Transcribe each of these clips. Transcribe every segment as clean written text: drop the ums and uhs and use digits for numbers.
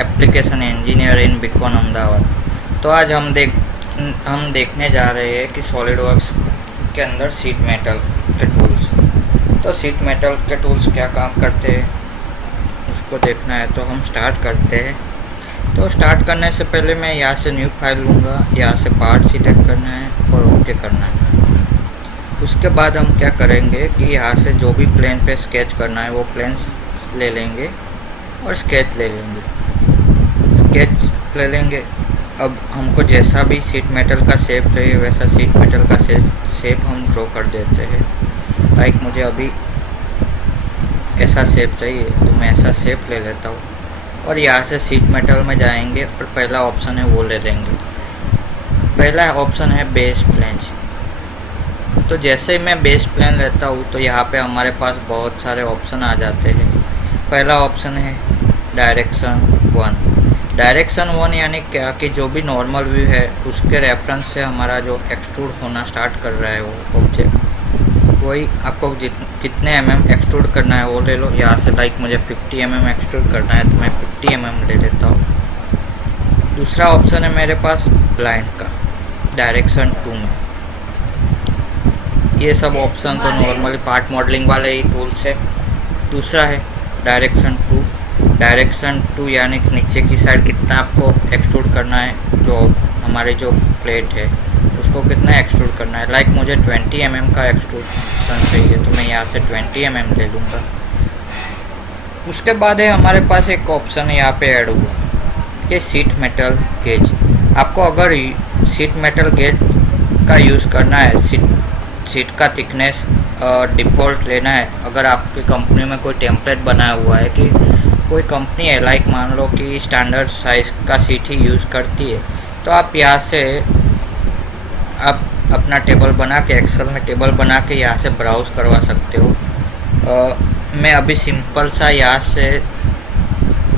Application engineer इन Beacon Ahmedabad. तो आज हम देखने जा रहे हैं कि सॉलिडवर्क्स के अंदर शीट मेटल के टूल्स। तो शीट मेटल के टूल्स क्या काम करते हैं उसको देखना है, तो हम स्टार्ट करते हैं। तो स्टार्ट करने से पहले मैं यहाँ से न्यू फाइल लूँगा, यहाँ से पार्ट सिलेक्ट करना है और ओके करना है। उसके बाद हम क्या करेंगे कि यहाँ से जो भी प्लेन पे स्केच करना है वो प्लेन ले लेंगे और स्केच ले लेंगे। अब हमको जैसा भी शीट मेटल का शेप चाहिए वैसा शीट मेटल का शेप हम ड्रॉ कर देते हैं। लाइक मुझे अभी ऐसा शेप चाहिए तो मैं ऐसा शेप ले लेता हूँ और यहाँ से शीट मेटल में जाएंगे और पहला ऑप्शन है वो ले लेंगे। पहला ऑप्शन है बेस प्लेन। तो जैसे ही मैं बेस प्लेन लेता हूँ तो यहाँ पे हमारे पास बहुत सारे ऑप्शन आ जाते हैं। पहला ऑप्शन है डायरेक्शन 1। डायरेक्शन 1 यानी क्या कि जो भी नॉर्मल व्यू है उसके रेफरेंस से हमारा जो एक्सट्रूड होना स्टार्ट कर रहा है वो ऑब्जेक्ट, वही आपको कितने एक्सट्रूड करना है वो ले लो। यहाँ से लाइक मुझे 50 एक्सट्रूड करना है तो मैं 50 ले लेता हूँ। दूसरा ऑप्शन है मेरे पास ब्लाइंड का, डायरेक्शन 2 में। ये सब ऑप्शन तो नॉर्मली पार्ट मॉडलिंग वाले ही टूल्स है। दूसरा है डायरेक्शन 2। डायरेक्शन 2 यानी कि नीचे की साइड कितना आपको एक्सट्रूड करना है, जो हमारी जो प्लेट है उसको कितना एक्सट्रूड करना है। लाइक मुझे 20 का एक्सट्रूशन चाहिए तो मैं यहाँ से 20 ले लूँगा। उसके बाद है हमारे पास एक ऑप्शन यहाँ पे ऐड हुआ कि शीट मेटल गेज। आपको अगर शीट मेटल गेज का यूज़ करना है, शीट का थिकनेस डिफ़ॉल्ट लेना है। अगर आपकी कंपनी में कोई टेम्पलेट बनाया हुआ है कि कोई कंपनी है लाइक मान लो कि स्टैंडर्ड साइज़ का शीट ही यूज़ करती है, तो आप यहाँ से आप अपना टेबल बना के, एक्सेल में टेबल बना के यहाँ से ब्राउज़ करवा सकते हो। मैं अभी सिंपल सा यहाँ से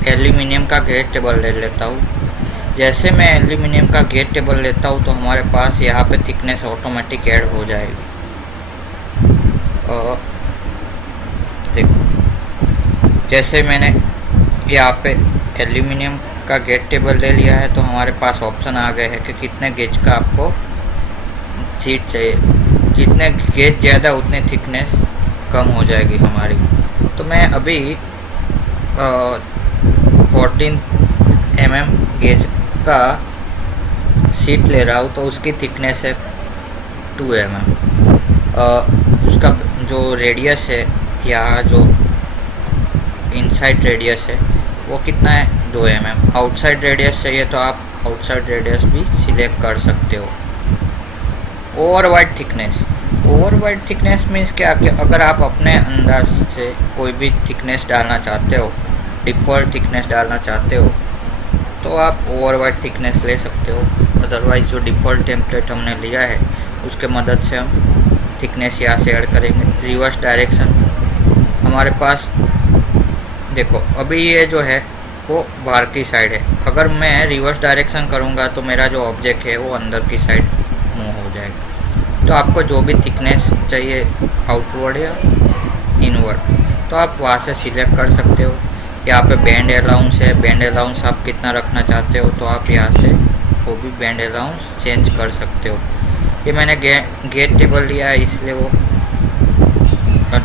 एल्यूमिनियम का गेट टेबल ले लेता हूँ। जैसे मैं एल्यूमिनियम का गेट टेबल लेता हूँ तो हमारे पास यहाँ पे थिकनेस ऑटोमेटिक ऐड हो जाएगी। देखो जैसे मैंने यहाँ पे एल्यूमिनियम का गेट टेबल ले लिया है तो हमारे पास ऑप्शन आ गए हैं कि कितने गेज का आपको शीट चाहिए। जितने गेज ज़्यादा उतने थिकनेस कम हो जाएगी हमारी। तो मैं अभी 14 गेज का शीट ले रहा हूँ तो उसकी थिकनेस है 2 उसका जो रेडियस है या जो इनसाइड रेडियस है वो कितना है 2 आउटसाइड रेडियस चाहिए तो आप आउटसाइड रेडियस भी सिलेक्ट कर सकते हो। ओवरवाइड थिकनेस मीन्स क्या कि अगर आप अपने अंदाज से कोई भी थिकनेस डालना चाहते हो, डिफ़ॉल्ट थिकनेस डालना चाहते हो तो आप ओवरवाइड थिकनेस ले सकते हो। अदरवाइज़ जो डिफ़ॉल्ट टेम्पलेट हमने लिया है उसके मदद से हम थिकनेस यहाँ से ऐड करेंगे। रिवर्स डायरेक्शन हमारे पास देखो अभी ये जो है वो बाहर की साइड है। अगर मैं रिवर्स डायरेक्शन करूँगा तो मेरा जो ऑब्जेक्ट है वो अंदर की साइड मूव हो जाएगा। तो आपको जो भी थिकनेस चाहिए आउटवर्ड या इनवर्ड तो आप वहाँ से सिलेक्ट कर सकते हो। यहाँ पे बैंड अलाउंस है, बैंड अलाउंस आप कितना रखना चाहते हो तो आप यहाँ से वो भी बैंड अलाउंस चेंज कर सकते हो। ये मैंने गेट टेबल लिया है इसलिए वो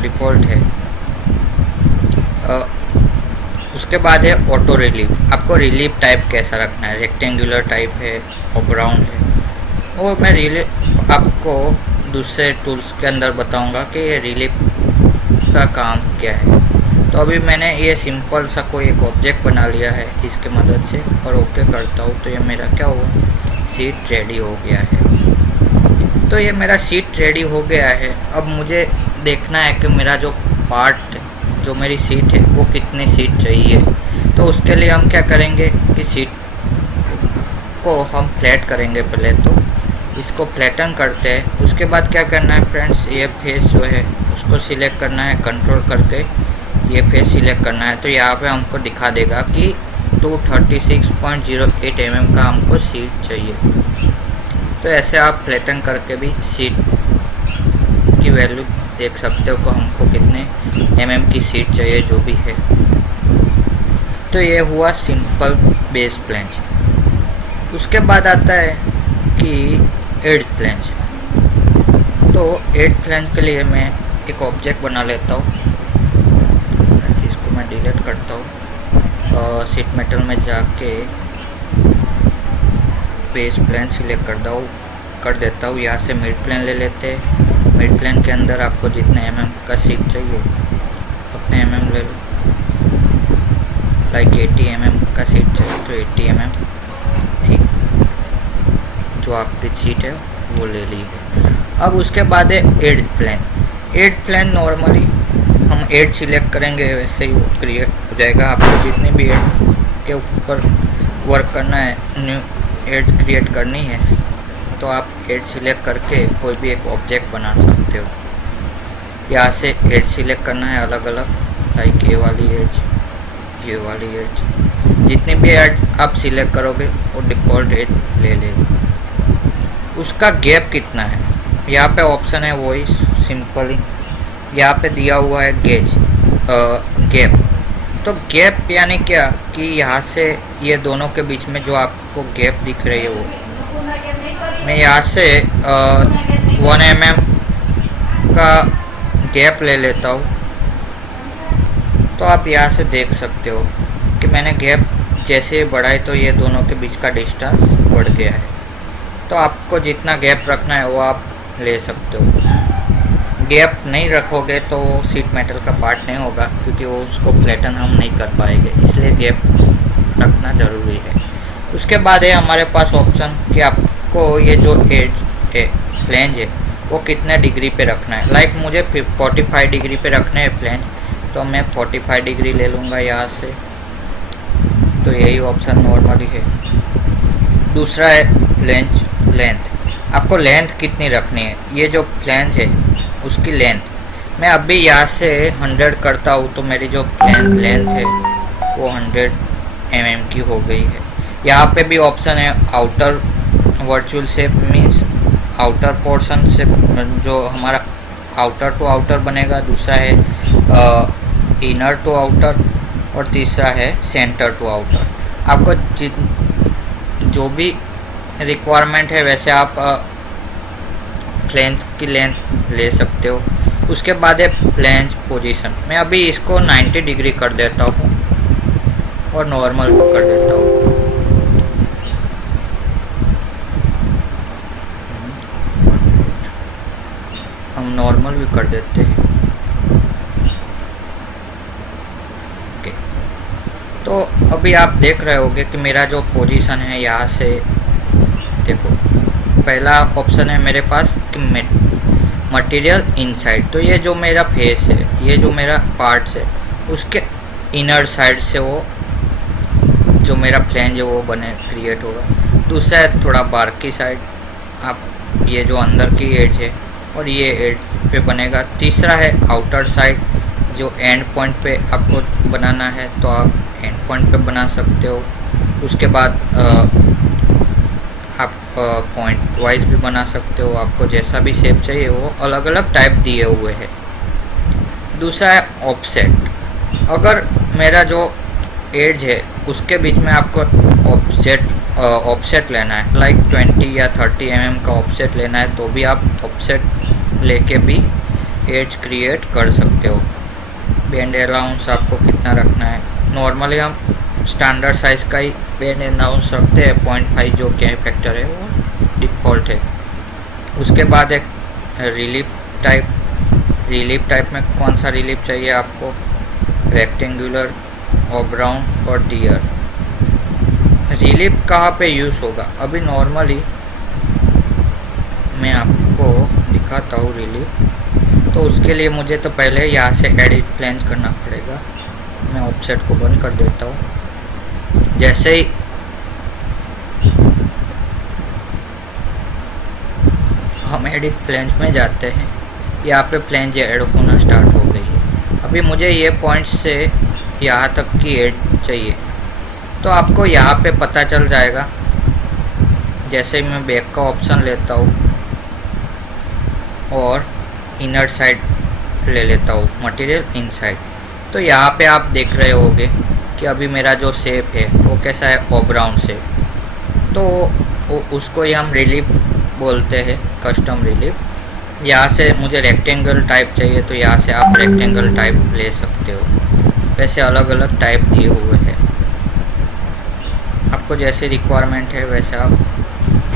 डिफ़ॉल्ट है। उसके बाद है ऑटो रिलीफ। आपको रिलीफ टाइप कैसा रखना है, रेक्टेंगुलर टाइप है और ब्राउन है, वो मैं रिलीफ आपको दूसरे टूल्स के अंदर बताऊंगा कि ये रिलीफ का काम क्या है। तो अभी मैंने ये सिंपल सा कोई एक ऑब्जेक्ट बना लिया है इसके मदद से और ओके करता हूँ तो ये मेरा क्या हुआ, शीट रेडी हो गया है। तो ये मेरा शीट रेडी हो गया है। अब मुझे देखना है कि मेरा जो पार्ट, जो मेरी शीट है वो कितनी शीट चाहिए। तो उसके लिए हम क्या करेंगे कि शीट को हम फ्लैट करेंगे। पहले तो इसको फ्लैटन करते हैं। उसके बाद क्या करना है फ्रेंड्स, ये फेस जो है उसको सिलेक्ट करना है, कंट्रोल करके ये फेस सिलेक्ट करना है। तो यहाँ पे हमको दिखा देगा कि 236.08 का हमको शीट चाहिए। तो ऐसे आप फ्लैटन करके भी शीट की वैल्यू देख सकते हो कि हमको कितने की शीट चाहिए जो भी है। तो ये हुआ सिंपल बेस फ्लैंज। उसके बाद आता है कि एज फ्लैंज। तो एज फ्लैंज के लिए मैं एक ऑब्जेक्ट बना लेता हूँ, इसको मैं डिलीट करता हूँ। शीट मेटल में जाके बेस प्लेन सिलेक्ट कर देता हूँ। यहाँ से मिड प्लेन ले लेते हैं। मिड प्लेन के अंदर आपको जितने mm का शीट चाहिए उतने mm ले लो। लाइक 80 mm का शीट चाहिए तो 80 mm ठीक, जो आपकी शीट है वो ले ली है। अब उसके बाद है edge plane. Edge plane normally हम एज सिलेक्ट करेंगे वैसे ही वो क्रिएट हो जाएगा। आपको जितने भी एज के ऊपर वर्क करना है, न्यू एज क्रिएट करनी है, तो आप एज सिलेक्ट करके कोई भी एक ऑब्जेक्ट बना सकते हो। यहाँ से एज सिलेक्ट करना है अलग अलग, लाइक ये वाली एज, ये वाली एज, जितनी भी एज आप सिलेक्ट करोगे वो डिफ़ॉल्ट एज ले लेगा। उसका गैप कितना है यहाँ पे ऑप्शन है, वही सिंपली यहाँ पे दिया हुआ है गेज गैप। तो गैप यानी क्या कि यहाँ से ये दोनों के बीच में जो आपको गैप दिख रही है वो मैं यहाँ से 1 mm का गैप ले लेता हूँ। तो आप यहाँ से देख सकते हो कि मैंने गैप जैसे बढ़ाए तो ये दोनों के बीच का डिस्टेंस बढ़ गया है। तो आपको जितना गैप रखना है वो आप ले सकते हो। गैप नहीं रखोगे तो शीट मेटल का पार्ट नहीं होगा, क्योंकि वो उसको फ्लैटन हम नहीं कर पाएंगे, इसलिए गैप रखना ज़रूरी है। उसके बाद है हमारे पास ऑप्शन कि आपको ये जो एज है फ्लैंज है वो कितने डिग्री पे रखना है। लाइक मुझे 45 डिग्री पे रखना है फ्लैंज, तो मैं 45 डिग्री ले लूँगा यहाँ से। तो यही ऑप्शन नॉर्मली है। दूसरा है फ्लैंज लेंथ। आपको लेंथ कितनी रखनी है, ये जो फ्लैंज है उसकी लेंथ मैं अभी यहाँ से 100 करता हूँ तो मेरी जो लेंथ है वो 100 mm की हो गई है। यहाँ पे भी ऑप्शन है outer virtual shape, means outer portion से जो हमारा आउटर टू आउटर बनेगा। दूसरा है इनर टू आउटर और तीसरा है सेंटर टू आउटर। आपको जो भी रिक्वायरमेंट है वैसे आप फ्लैंज की लेंथ ले सकते हो। उसके बाद है फ्लैंज पोजीशन। मैं अभी इसको 90 डिग्री कर देता हूँ और नॉर्मल कर देता हूँ। हम नॉर्मल भी कर देते हैं। ओके, तो अभी आप देख रहे होगे कि मेरा जो पोजीशन है यहाँ से देखो, पहला ऑप्शन है मेरे पास कि मटेरियल इनसाइड। तो ये जो मेरा फेस है, ये जो मेरा पार्ट्स है उसके इनर साइड से वो जो मेरा फ्लैंज है वो बने क्रिएट होगा। दूसरा है थोड़ा बाहर की साइड, आप ये जो अंदर की एज है और ये एज पे बनेगा। तीसरा है आउटर साइड, जो एंड पॉइंट पे आपको बनाना है तो आप एंड पॉइंट पे बना सकते हो। उसके बाद आप पॉइंट वाइज भी बना सकते हो, आपको जैसा भी शेप चाहिए वो अलग अलग टाइप दिए हुए हैं। दूसरा है ऑफसेट। अगर मेरा जो एज है उसके बीच में आपको ऑफसेट लेना है, लाइक 20 या 30 mm का ऑफसेट लेना है, तो भी आप ऑफसेट लेके भी एज क्रिएट कर सकते हो। बेंड अलाउंस आपको कितना रखना है, नॉर्मली हम स्टैंडर्ड साइज़ का ही बेंड अलाउंस रखते हैं 0.5, जो क्या फैक्टर है वो डिफ़ॉल्ट है। उसके बाद एक रिलीफ टाइप में कौन सा रिलीफ चाहिए आपको, रेक्टेंगुलर, ऑब्राउन और डियर। रिलीफ कहाँ पे यूज़ होगा, अभी नॉर्मली मैं आपको दिखाता हूँ रिलीफ। तो उसके लिए मुझे तो पहले यहाँ से एडिट फ्लैंज करना पड़ेगा। मैं ऑफसेट को बंद कर देता हूँ। जैसे ही हम एडिट फ्लैंज में जाते हैं, यहाँ पे फ्लैंज ऐड होना स्टार्ट हो गई है। अभी मुझे ये पॉइंट से यहाँ तक की एड चाहिए, तो आपको यहाँ पे पता चल जाएगा। जैसे ही मैं बैक का ऑप्शन लेता हूँ और इनर साइड ले लेता हूँ, मटेरियल इनसाइड, तो यहाँ पे आप देख रहे होगे कि अभी मेरा जो शेप है वो कैसा है, ओब्राउन शेप, तो उसको ही हम रिलीफ बोलते हैं, कस्टम रिलीफ। यहाँ से मुझे रेक्टेंगल टाइप चाहिए तो यहाँ से आप रेक्टेंगल टाइप ले सकते हो। वैसे अलग अलग टाइप दिए हुए हैं, आपको जैसे रिक्वायरमेंट है वैसे आप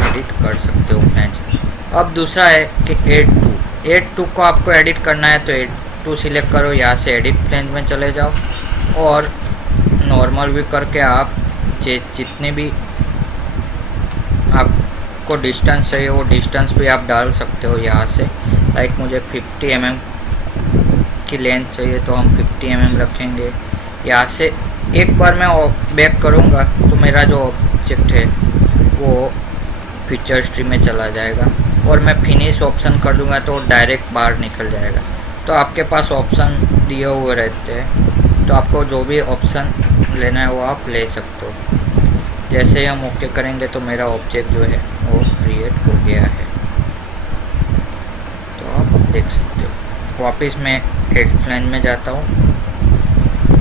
एडिट कर सकते हो फ्रेंड्स। अब दूसरा है कि एड टू को आपको एडिट करना है तो एड टू सिलेक्ट करो, यहाँ से एडिट फ्लेंज में चले जाओ और नॉर्मल व्यू करके आप जितने भी आपको डिस्टेंस चाहिए वो डिस्टेंस भी आप डाल सकते हो यहाँ से। लाइक मुझे 50 mm की लेंथ चाहिए तो हम 50 mm रखेंगे। यहाँ से एक बार मैं बैक करूँगा तो मेरा जो ऑब्जेक्ट है वो फीचर्स ट्री में चला जाएगा और मैं फिनिश ऑप्शन कर दूँगा तो डायरेक्ट बाहर निकल जाएगा। तो आपके पास ऑप्शन दिए हुए रहते हैं, तो आपको जो भी ऑप्शन लेना है वो आप ले सकते हो। जैसे ही हम ओके करेंगे तो मेरा ऑब्जेक्ट जो है वो क्रिएट हो गया है, तो आप देख सकते हो। वापस मैं एड प्लेन में जाता हूँ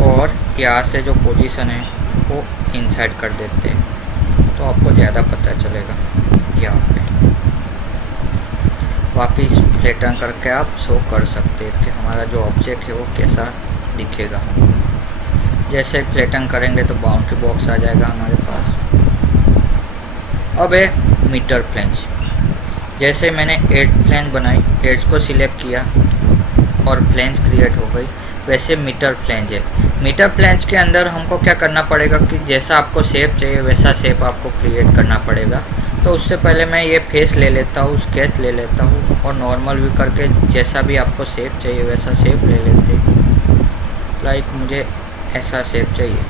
और यहाँ से जो पोजीशन है वो इनसाइड कर देते हैं तो आपको ज़्यादा पता चलेगा। यहाँ पे वापस फ्लैटन करके आप शो कर सकते हैं कि हमारा जो ऑब्जेक्ट है वो कैसा दिखेगा हमको। जैसे फ्लैटन करेंगे तो बाउंड्री बॉक्स आ जाएगा हमारे पास। अब है मीटर फ्लेंज। जैसे मैंने एड फ्लेंज बनाई, एड्स को सिलेक्ट किया और फ्लेंज क्रिएट हो गई, वैसे मीटर फ्लेंज है। मीटर फ्लेंज के अंदर हमको क्या करना पड़ेगा कि जैसा आपको शेप चाहिए वैसा शेप आपको क्रिएट करना पड़ेगा। तो उससे पहले मैं ये फेस ले लेता हूँ, स्केच ले लेता हूँ और नॉर्मल व्यू करके जैसा भी आपको शेप चाहिए वैसा शेप ले लेते हैं। लाइक मुझे ऐसा शेप चाहिए,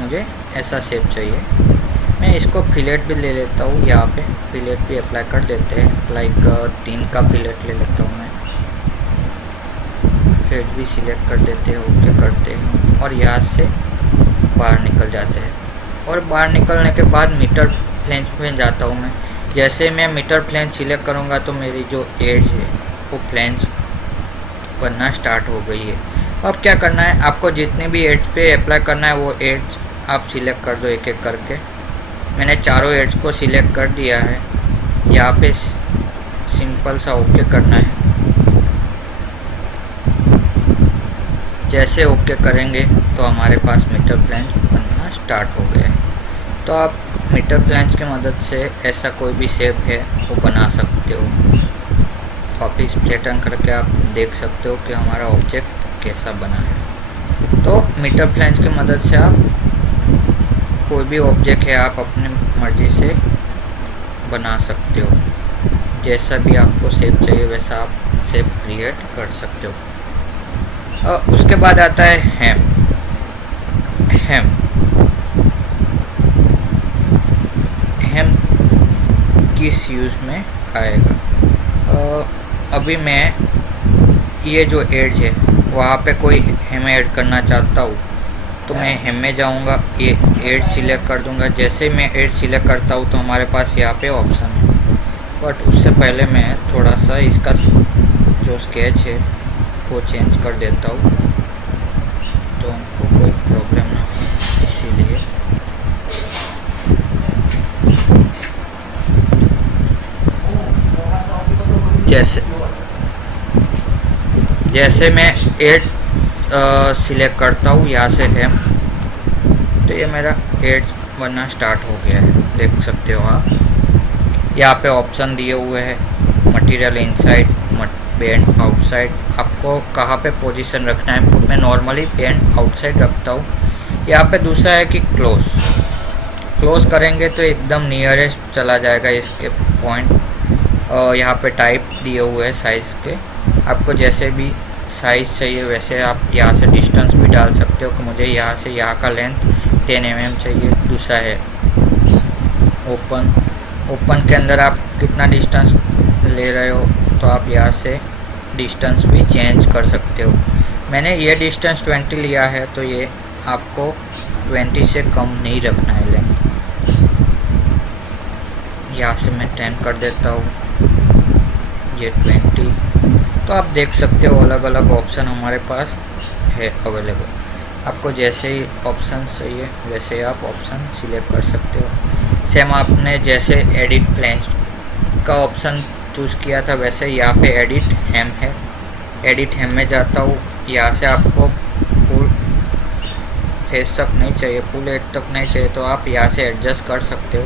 मुझे ऐसा शेप चाहिए। मैं इसको फिलेट भी ले लेता हूँ, यहाँ पे फिलेट भी अप्लाई कर देते हैं। लाइक 3 का फिलेट ले लेता हूँ मैं, हेड भी सिलेक्ट कर देते हैं, ओके करते हैं और यहाँ से बाहर निकल जाते हैं। और बाहर निकलने के बाद मीटर फ्लेंज में जाता हूँ मैं। जैसे मैं मीटर फ्लेंज सिलेक्ट करूँगा तो मेरी जो एज है वो फ्लेंज बनना स्टार्ट हो गई है। अब क्या करना है, आपको जितने भी एड्स पे अप्लाई करना है वो एड्स आप सिलेक्ट कर दो एक एक करके। मैंने चारों एड्स को सिलेक्ट कर दिया है। यहाँ पे सिंपल सा ओके करना है। जैसे ओके करेंगे तो हमारे पास मीटर फ्लेंज बनना स्टार्ट हो गया है। तो आप मीटर फ्लेंज की मदद से ऐसा कोई भी शेप है वो बना सकते हो। वापिस फ्लैटन करके आप देख सकते हो कि हमारा ऑब्जेक्ट कैसा बना है। तो मीटर फ्लेंज की मदद से आप कोई भी ऑब्जेक्ट है आप अपनी मर्ज़ी से बना सकते हो। जैसा भी आपको शेप चाहिए वैसा आप शेप क्रिएट कर सकते हो। उसके बाद आता है हेम। हेम किस यूज़ में आएगा? अभी मैं ये जो एड्ज है वहाँ पे कोई हेम ऐड करना चाहता हूँ तो मैं हेम में जाऊँगा, ये एड सिलेक्ट कर दूँगा। जैसे मैं एड सिलेक्ट करता हूँ तो हमारे पास यहाँ पे ऑप्शन है। बट उससे पहले मैं थोड़ा सा इसका जो स्केच है वो चेंज कर देता हूँ तो हमको कोई प्रॉब्लम ना हो, इसीलिए। जैसे मैं एड सिलेक्ट करता हूँ यहाँ से हेम, तो ये मेरा एड बनना स्टार्ट हो गया है, देख सकते हो आप। यहाँ पे ऑप्शन दिए हुए हैं, मटेरियल इनसाइड, पेंट आउटसाइड। आपको कहाँ पे पोजीशन रखना है। मैं नॉर्मली पेंट आउटसाइड रखता हूँ। यहाँ पे दूसरा है कि क्लोज करेंगे तो एकदम नियरेस्ट चला जाएगा इसके पॉइंट। यहाँ पे टाइप दिए हुए हैं साइज़ के, आपको जैसे भी साइज़ चाहिए वैसे आप यहाँ से डिस्टेंस भी डाल सकते हो कि मुझे यहाँ से यहाँ का लेंथ 10 mm चाहिए। दूसरा है ओपन के अंदर आप कितना डिस्टेंस ले रहे हो तो आप यहाँ से डिस्टेंस भी चेंज कर सकते हो। मैंने ये डिस्टेंस 20 लिया है तो ये आपको 20 से कम नहीं रखना है लेंथ। यहाँ से मैं 10 कर देता हूँ, ये 20 तो आप देख सकते हो अलग अलग ऑप्शन हमारे पास है अवेलेबल। आपको जैसे ही ऑप्शन चाहिए वैसे ही आप ऑप्शन सिलेक्ट कर सकते हो। सेम आपने जैसे एडिट प्लेन का ऑप्शन चूज़ किया था वैसे यहाँ पे एडिट हेम है। एडिट हेम में जाता हूँ, यहाँ से आपको फुल फेस तक नहीं चाहिए, फुल एड तक नहीं चाहिए तो आप यहाँ से एडजस्ट कर सकते हो।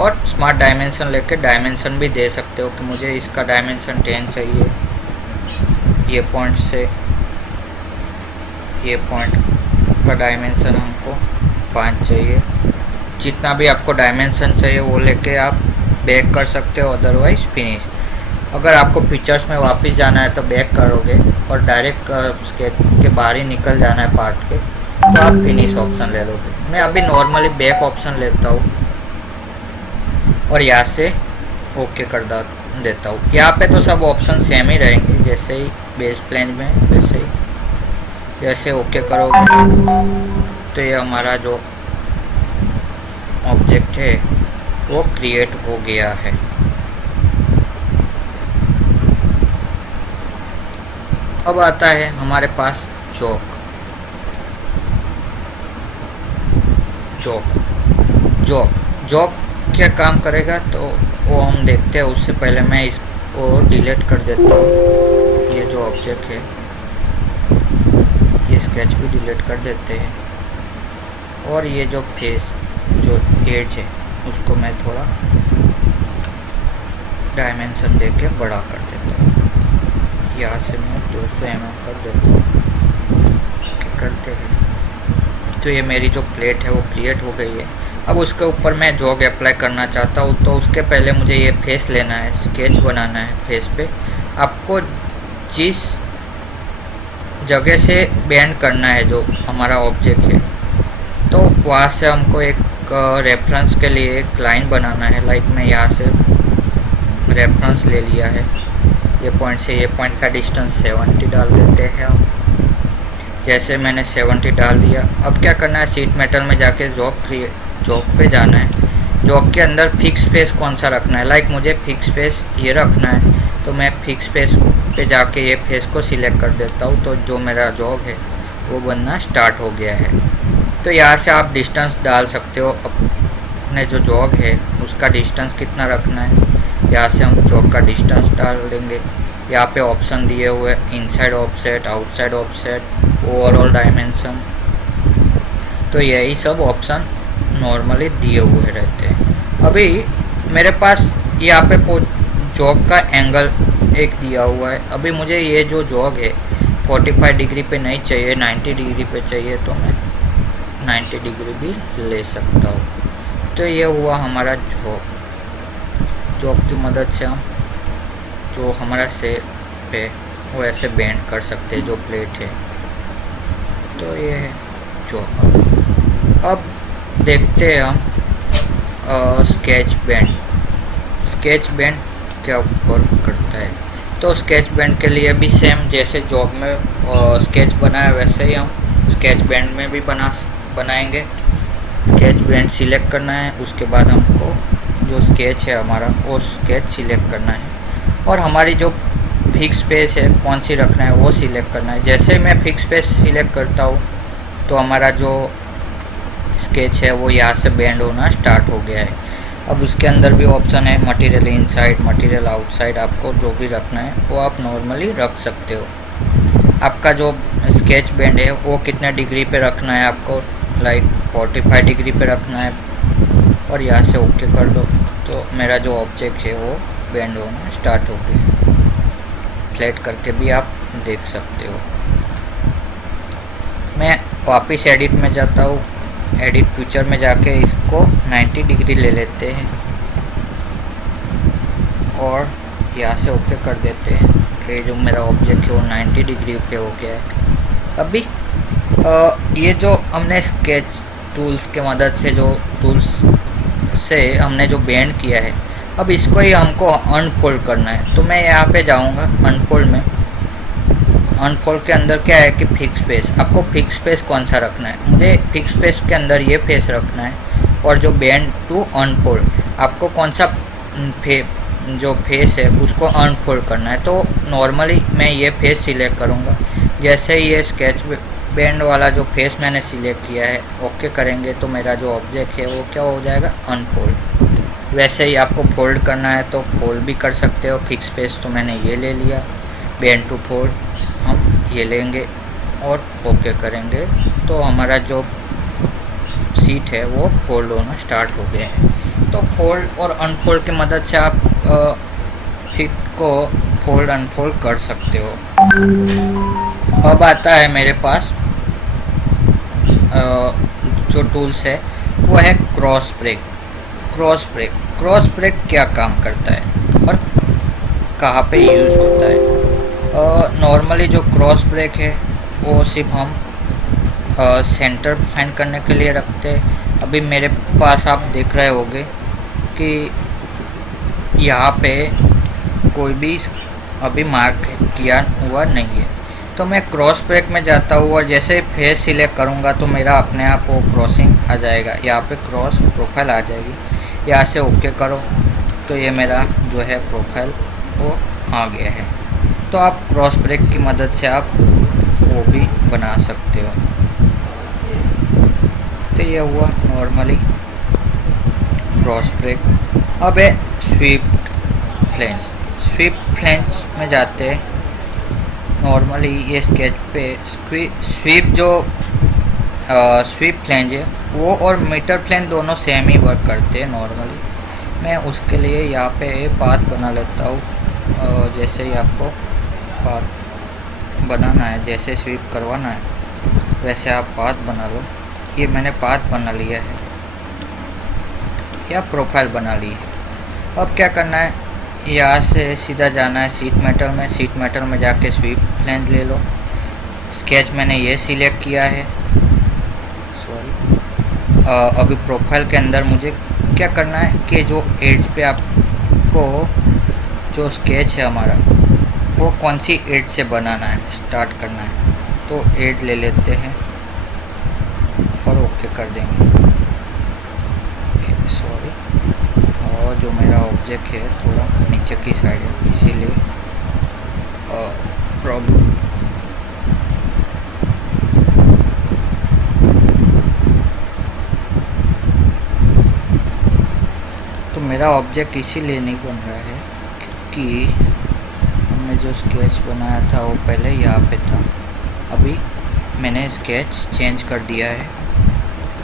और स्मार्ट डायमेंशन लेके डायमेंशन भी दे सकते हो कि मुझे इसका डायमेंशन 10 चाहिए, ये पॉइंट से ये पॉइंट का डायमेंशन हमको 5 चाहिए। जितना भी आपको डायमेंशन चाहिए वो लेके आप बैक कर सकते हो, अदरवाइज फिनिश। अगर आपको पिक्चर्स में वापस जाना है तो बैक करोगे और डायरेक्ट स्केच के बाहर ही निकल जाना है पार्ट के तो आप फिनिश ऑप्शन ले लोगे। मैं अभी नॉर्मली बैक ऑप्शन लेता हूँ और यहाँ से ओके कर देता हूँ। यहाँ पे तो सब ऑप्शन सेम ही रहेंगे जैसे ही बेस प्लेन में, वैसे ही जैसे ओके करोगे तो ये हमारा जो ऑब्जेक्ट है वो क्रिएट हो गया है। अब आता है हमारे पास चौक। जॉक क्या काम करेगा तो वो हम देखते हैं। उससे पहले मैं इसको डिलीट कर देता हूँ। ये जो ऑब्जेक्ट है ये स्केच भी डिलीट कर देते हैं और ये जो फेस जो एज है उसको मैं थोड़ा डायमेंशन देके बड़ा कर देता हूँ। यहाँ से मैं 200 mm कर देता हूँ। करते हैं तो ये मेरी जो प्लेट है वो क्रिएट हो गई है। अब उसके ऊपर मैं जॉग अप्लाई करना चाहता हूँ तो उसके पहले मुझे ये फेस लेना है, स्केच बनाना है। फेस पे आपको जिस जगह से बेंड करना है जो हमारा ऑब्जेक्ट है तो वहाँ से हमको एक रेफरेंस के लिए एक लाइन बनाना है। लाइक मैं यहाँ से रेफरेंस ले लिया है, ये पॉइंट से ये पॉइंट का डिस्टेंस 70 डाल देते हैं हम। जैसे मैंने 70 डाल दिया, अब क्या करना है, शीट मेटल में जाके जॉब पे जाना है। जॉब के अंदर फिक्स फेस कौन सा रखना है, लाइक मुझे फिक्स फेस ये रखना है तो मैं फिक्स फेस पे जाके ये फेस को सिलेक्ट कर देता हूँ। तो जो मेरा जॉब है वो बनना स्टार्ट हो गया है। तो यहाँ से आप डिस्टेंस डाल सकते हो, अपने जो जॉब है उसका डिस्टेंस कितना रखना है। यहाँ से हम जॉब का डिस्टेंस डाल देंगे। यहाँ पे ऑप्शन दिए हुए inside offset, outside offset, overall dimension, तो यही सब ऑप्शन नॉर्मली दिए हुए रहते हैं। अभी मेरे पास यहाँ पे जॉग का एंगल एक दिया हुआ है। अभी मुझे ये जो जॉग है 45 डिग्री पे नहीं चाहिए, 90 डिग्री पे चाहिए तो मैं 90 डिग्री भी ले सकता हूँ। तो ये हुआ हमारा जॉग की मदद से हम जो हमारा शेप है वो ऐसे बेंड कर सकते हैं जो प्लेट है। तो ये है जॉग। अब देखते हैं हम स्केच बेंड क्या ऊपर करता है। तो स्केच बेंड के लिए भी सेम जैसे जॉब में स्केच बनाया वैसे ही हम स्केच बेंड में भी बनाएंगे। स्केच बेंड सिलेक्ट करना है, उसके बाद हमको जो स्केच है हमारा वो स्केच सिलेक्ट करना है और हमारी जो फिक्स पेज है कौन सी रखना है वो सिलेक्ट करना है। जैसे मैं फिक्स पेज सिलेक्ट करता हूँ तो हमारा जो स्केच है वो यहाँ से बेंड होना स्टार्ट हो गया है। अब उसके अंदर भी ऑप्शन है मटेरियल इनसाइड, मटेरियल आउटसाइड, आपको जो भी रखना है वो आप नॉर्मली रख सकते हो। आपका जो स्केच बेंड है वो कितने डिग्री पे रखना है आपको, लाइक 45 डिग्री पे रखना है और यहाँ से ओके कर दो तो मेरा जो ऑब्जेक्ट है वो बेंड होना स्टार्ट हो गया। फ्लैट करके भी आप देख सकते हो। मैं वापस एडिट में जाता हूँ, एडिट पिक्चर में जाके इसको 90 डिग्री ले लेते हैं और यहाँ से ओके कर देते हैं कि जो मेरा ऑब्जेक्ट है वो 90 डिग्री पे हो गया है। अभी ये जो हमने स्केच टूल्स के मदद से जो टूल्स से हमने जो बेंड किया है, अब इसको ही हमको अनफोल्ड करना है। तो मैं यहाँ पे जाऊँगा अनफोल्ड में। अनफोल्ड के अंदर क्या है कि फिक्स फेस, आपको फिक्स फेस कौन सा रखना है। मुझे फिक्स फेस के अंदर ये फेस रखना है और जो बेंड टू अनफोल्ड आपको कौन सा जो फेस है उसको अनफोल्ड करना है। तो नॉर्मली मैं ये फेस सिलेक्ट करूँगा। जैसे ही ये स्केच बैंड वाला जो फेस मैंने सिलेक्ट किया है ओके करेंगे तो मेरा जो ऑब्जेक्ट है वो क्या हो जाएगा, अनफोल्ड। वैसे ही आपको फोल्ड करना है तो फोल्ड भी कर सकते हो। फिक्स फेस तो मैंने ये ले लिया, बैंड टू फोल्ड हम ये लेंगे और ओके करेंगे तो हमारा जो सीट है वो फोल्ड होना स्टार्ट हो गया है। तो फोल्ड और अनफोल्ड की मदद से आप सीट को फोल्ड अनफोल्ड कर सकते हो। अब आता है मेरे पास जो टूल्स है वो है क्रॉस ब्रेक। क्रॉस ब्रेक क्या काम करता है और कहाँ पे यूज़ होता है। नॉर्मली जो क्रॉस ब्रेक है वो सिर्फ हम सेंटर फाइंड करने के लिए रखते हैं। अभी मेरे पास आप देख रहे होंगे कि यहाँ पे कोई भी अभी मार्क किया हुआ नहीं है। तो मैं क्रॉस ब्रेक में जाता हूँ और जैसे ही फेस सिलेक्ट करूँगा तो मेरा अपने आप वो क्रॉसिंग आ जाएगा, यहाँ पे क्रॉस प्रोफाइल आ जाएगी। यहाँ से ओके करो तो ये मेरा जो है प्रोफाइल वो आ गया है। तो आप क्रॉस ब्रेक की मदद से आप वो भी बना सकते हो। तो ये हुआ नॉर्मली क्रॉस ब्रेक। अब है स्वीप फ्लेंज। स्वीप फ्लेंज में जाते हैं। नॉर्मली ये स्केच पे स्वीप जो स्वीप फ्लेंज है वो और मीटर फ्लेंज दोनों सेम ही वर्क करते हैं नॉर्मली। मैं उसके लिए यहाँ पे पाथ बना लेता हूँ। जैसे ही आपको पाथ बनाना है, जैसे स्वीप करवाना है वैसे आप पाथ बना लो। ये मैंने पाथ बना लिया है या प्रोफाइल बना ली है। अब क्या करना है, यहाँ से सीधा जाना है सीट मेटल में। सीट मेटल में जाके स्वीप फ्लेंज ले लो। स्केच मैंने ये सिलेक्ट किया है, सॉरी। अभी प्रोफाइल के अंदर मुझे क्या करना है कि जो एज पे आपको जो स्केच है हमारा वो कौन सी एज से बनाना है, स्टार्ट करना है। तो एज ले लेते हैं और ओके कर देंगे। सॉरी, और जो मेरा ऑब्जेक्ट है थोड़ा नीचे की साइड है इसीलिए प्रॉब्लम। तो मेरा ऑब्जेक्ट इसीलिए नहीं बन रहा है क्योंकि हमने जो स्केच बनाया था वो पहले यहाँ पे था। अभी मैंने स्केच चेंज कर दिया है।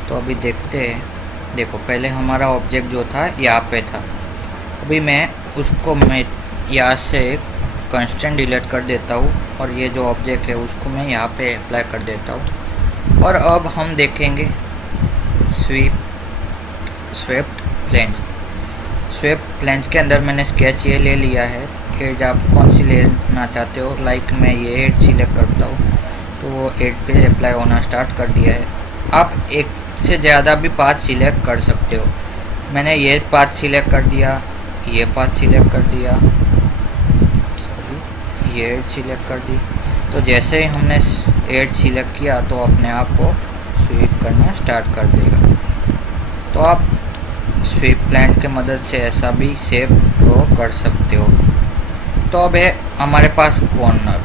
तो अभी देखते हैं। देखो पहले हमारा ऑब्जेक्ट जो था यहाँ पे था। अभी मैं उसको मैं यहाँ से कंस्ट्रेंट डिलीट कर देता हूँ और ये जो ऑब्जेक्ट है उसको मैं यहाँ पे अप्लाई कर देता हूँ। और अब हम देखेंगे स्वेप्ट फ्लेंज। स्वेप्ट फ्लेंज के अंदर मैंने स्केच ये ले लिया है। एज आप कौन सी लेना चाहते हो, लाइक मैं ये एज सिलेक्ट करता हूँ तो वो एज पे अप्लाई होना स्टार्ट कर दिया है। आप एक से ज़्यादा भी पाथ सिलेक्ट कर सकते हो। मैंने ये पाथ सिलेक्ट कर दिया, ये पाथ सिलेक्ट कर दिया, सॉरी ये एज सिलेक्ट कर दी। तो जैसे ही हमने एज सिलेक्ट किया तो अपने आप को स्वीप करना स्टार्ट कर देगा। तो आप स्वीप प्लांट की मदद से ऐसा भी शेप ड्रॉ कर सकते हो। तो अब है हमारे पास कॉर्नर।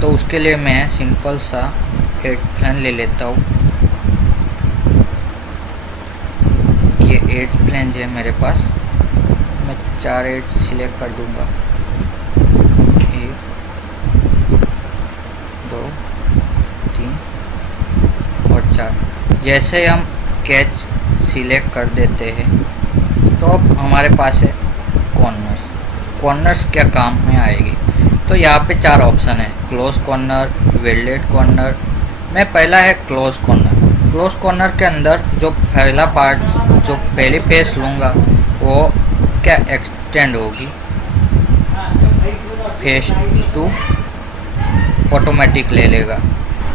तो उसके लिए मैं सिंपल सा एज प्लान ले लेता हूँ। ये एज फ्लेंज है मेरे पास। मैं 4 एज सिलेक्ट कर दूंगा, 1 2 3 और 4। जैसे हम कैच सिलेक्ट कर देते हैं तो अब हमारे पास है कॉर्नर्स। कॉर्नर्स क्या काम में आएगी, तो यहाँ पे 4 ऑप्शन है, क्लोज कॉर्नर, वेल्डेड कॉर्नर। मैं पहला है क्लोज कॉर्नर। क्लोज कॉर्नर के अंदर जो पहला पार्ट, जो पहली फेस लूँगा वो क्या एक्सटेंड होगी, फेस 2 ऑटोमेटिक ले लेगा।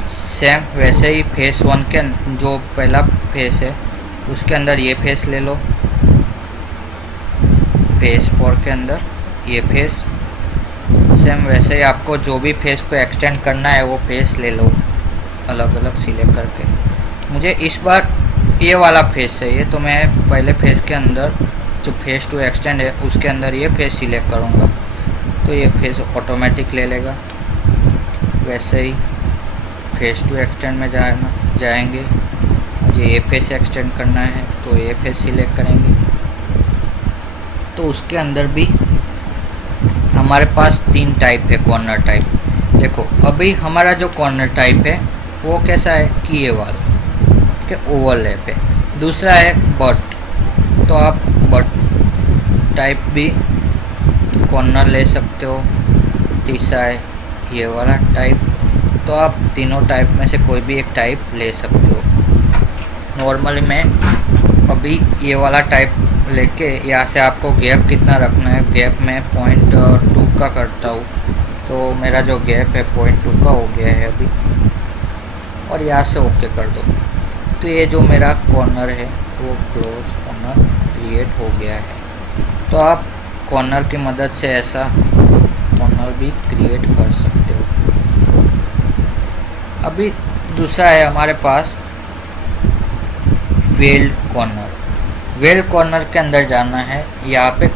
सेम वैसे ही फेस 1 के जो पहला फेस है उसके अंदर ये फेस ले लो, फेस 4 के अंदर ये फेस। सेम वैसे ही आपको जो भी फेस को एक्सटेंड करना है वो फेस ले लो अलग अलग सिलेक्ट करके। मुझे इस बार ये वाला फेस चाहिए तो मैं पहले फेस के अंदर जो फेस टू एक्सटेंड है उसके अंदर ये फेस सिलेक्ट करूँगा तो ये फेस ऑटोमेटिक ले लेगा। वैसे ही फेस टू एक्सटेंड में जाएंगे, मुझे ये फेस एक्सटेंड करना है तो ये फेस सिलेक्ट करेंगे। तो उसके अंदर भी हमारे पास 3 टाइप है कॉर्नर टाइप। देखो अभी हमारा जो कॉर्नर टाइप है वो कैसा है कि ये वाला के ओवरलैप है। दूसरा है बट, तो आप बट टाइप भी कॉर्नर ले सकते हो। तीसरा है ये वाला टाइप, तो आप तीनों टाइप में से कोई भी एक टाइप ले सकते हो। नॉर्मली मैं अभी ये वाला टाइप लेके यहाँ से आपको गैप कितना रखना है, गैप में 0.2 का करता हूँ। तो मेरा जो गैप है 0.2 का हो गया है अभी, और यहाँ से ओके कर दो। तो ये जो मेरा कॉर्नर है वो क्लोज कॉर्नर क्रिएट हो गया है। तो आप कॉर्नर की मदद से ऐसा कॉर्नर भी क्रिएट कर सकते हो। अभी दूसरा है हमारे पास वेल्ड कॉर्नर। वेल्ड कॉर्नर के अंदर जाना है, यहाँ पे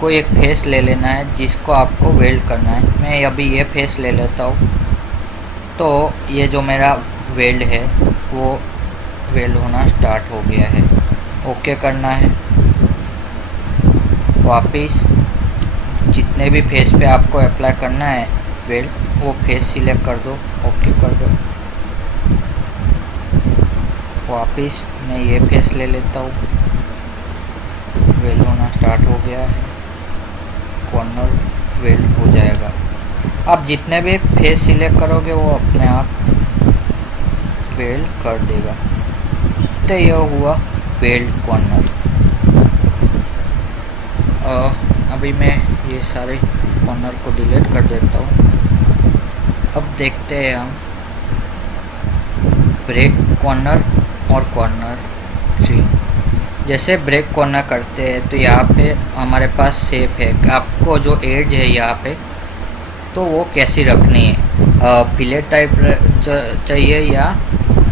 कोई एक फेस ले लेना है जिसको आपको वेल्ड करना है। मैं अभी ये फेस ले लेता हूँ। तो ये जो मेरा वेल्ड है वो वेल्ड होना स्टार्ट हो गया है। ओके करना है। वापिस जितने भी फेस पे आपको अप्लाई करना है वेल्ड, वो फेस सिलेक्ट कर दो, ओके कर दो। वापिस मैं ये फेस ले लेता हूँ, वेल्ड होना स्टार्ट हो गया है, कॉर्नर वेल्ड हो जाएगा। आप जितने भी फेस सिलेक्ट करोगे वो अपने आप वेल्ड कर देगा। तो यह हुआ वेल्ड कॉर्नर। अभी मैं ये सारे कॉर्नर को डिलीट कर देता हूँ। अब देखते हैं हम ब्रेक कॉर्नर और कॉर्नर ट्री। जैसे ब्रेक कॉर्नर करते हैं तो यहाँ पे हमारे पास शेप है, आपको जो एज है यहाँ पे तो वो कैसी रखनी है, फिलेट टाइप चाहिए या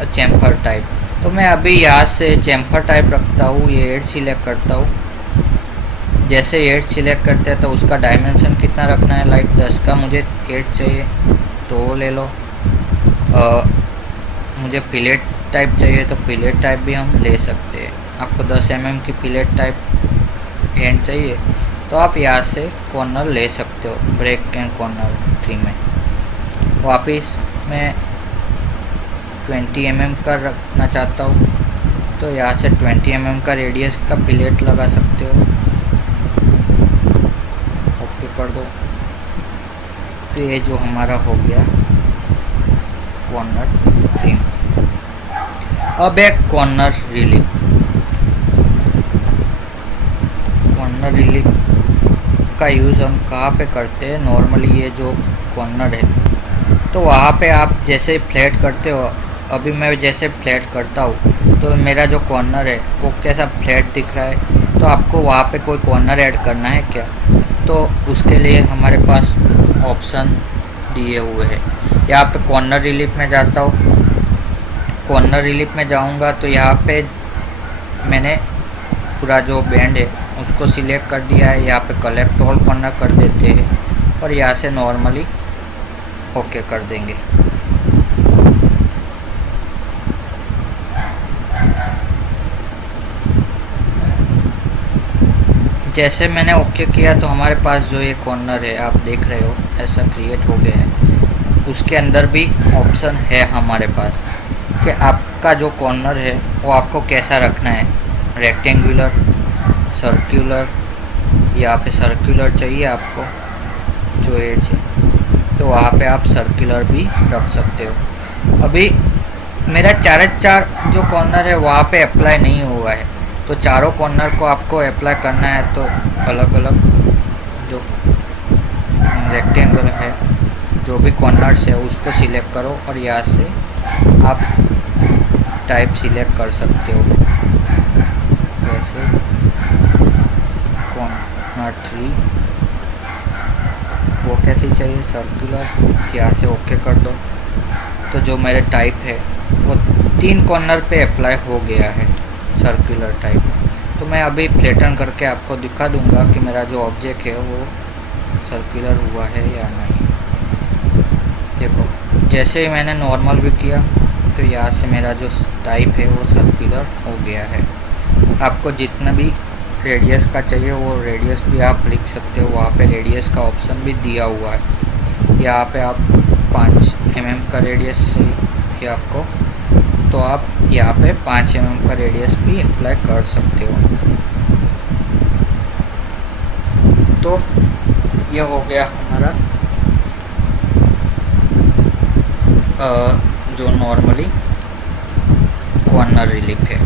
चैम्फर टाइप। तो मैं अभी यहाँ से चैम्फर टाइप रखता हूँ, ये एज सिलेक्ट करता हूँ। जैसे एज सिलेक्ट करते हैं तो उसका डायमेंशन कितना रखना है, लाइक 10 का मुझे एज चाहिए तो वो ले लो। मुझे फिलेट टाइप चाहिए तो फिलेट टाइप भी हम ले सकते हैं। आपको 10 mm की फिलेट टाइप एंड चाहिए तो आप यहाँ से कॉर्नर ले सकते हो ब्रेक एंड कॉर्नर ट्री में। वापिस मैं 20 mm का रखना चाहता हूँ तो यहाँ से 20 mm का रेडियस का फिलेट लगा सकते हो, ओके कर दो। तो ये जो हमारा हो गया कॉर्नर ट्रिम। अब एक कॉर्नर रिलीफ। कॉर्नर रिलीफ का यूज़ हम कहाँ पे करते हैं, नॉर्मली ये जो कॉर्नर है तो वहाँ पे आप जैसे फ्लैट करते हो, अभी मैं जैसे फ्लैट करता हूँ तो मेरा जो कॉर्नर है वो कैसा फ्लैट दिख रहा है। तो आपको वहाँ पे कोई कॉर्नर ऐड करना है क्या, तो उसके लिए हमारे पास ऑप्शन दिए हुए हैं। यहाँ पे कॉर्नर रिलीफ में जाता हूँ। कॉर्नर रिलीफ में जाऊँगा तो यहाँ पे मैंने पूरा जो बैंड है उसको सिलेक्ट कर दिया है। यहाँ पे कलेक्ट ऑल कॉर्नर कर देते हैं और यहाँ से नॉर्मली ओके कर देंगे। जैसे मैंने ओके किया तो हमारे पास जो ये कॉर्नर है आप देख रहे हो ऐसा क्रिएट हो गया है। उसके अंदर भी ऑप्शन है हमारे पास कि आपका जो कॉर्नर है वो आपको कैसा रखना है, रेक्टेंगुलर, सर्कुलर। यहाँ पे सर्कुलर चाहिए आपको जो एज है तो वहाँ पे आप सर्कुलर भी रख सकते हो। अभी मेरा 4 जो कॉर्नर है वहाँ पे अप्लाई नहीं हुआ है, तो चारों कॉर्नर को आपको अप्लाई करना है तो अलग अलग जो रेक्टेंगल है जो भी कॉर्नर्स है उसको सिलेक्ट करो और यहाँ से आप टाइप सिलेक्ट कर सकते हो। जैसे कॉर्नर ट्री वो कैसी चाहिए, सर्कुलर, यहाँ से ओके कर दो। तो जो मेरे टाइप है वो 3 कॉर्नर पे अप्लाई हो गया है सर्कुलर टाइप। तो मैं अभी फ्लैटन करके आपको दिखा दूंगा कि मेरा जो ऑब्जेक्ट है वो सर्कुलर हुआ है या नहीं। देखो जैसे ही मैंने नॉर्मल भी किया तो यहाँ से मेरा जो टाइप है वो सर्कुलर हो गया है। आपको जितना भी रेडियस का चाहिए वो रेडियस भी आप लिख सकते हो, वहाँ पे रेडियस का ऑप्शन भी दिया हुआ है। यहाँ पे आप 5 mm का रेडियस चाहिए आपको, तो आप यहाँ पे 5 mm का रेडियस भी अप्लाई कर सकते हो। तो ये हो गया हमारा जो नॉर्मली कॉर्नर रिलीफ है।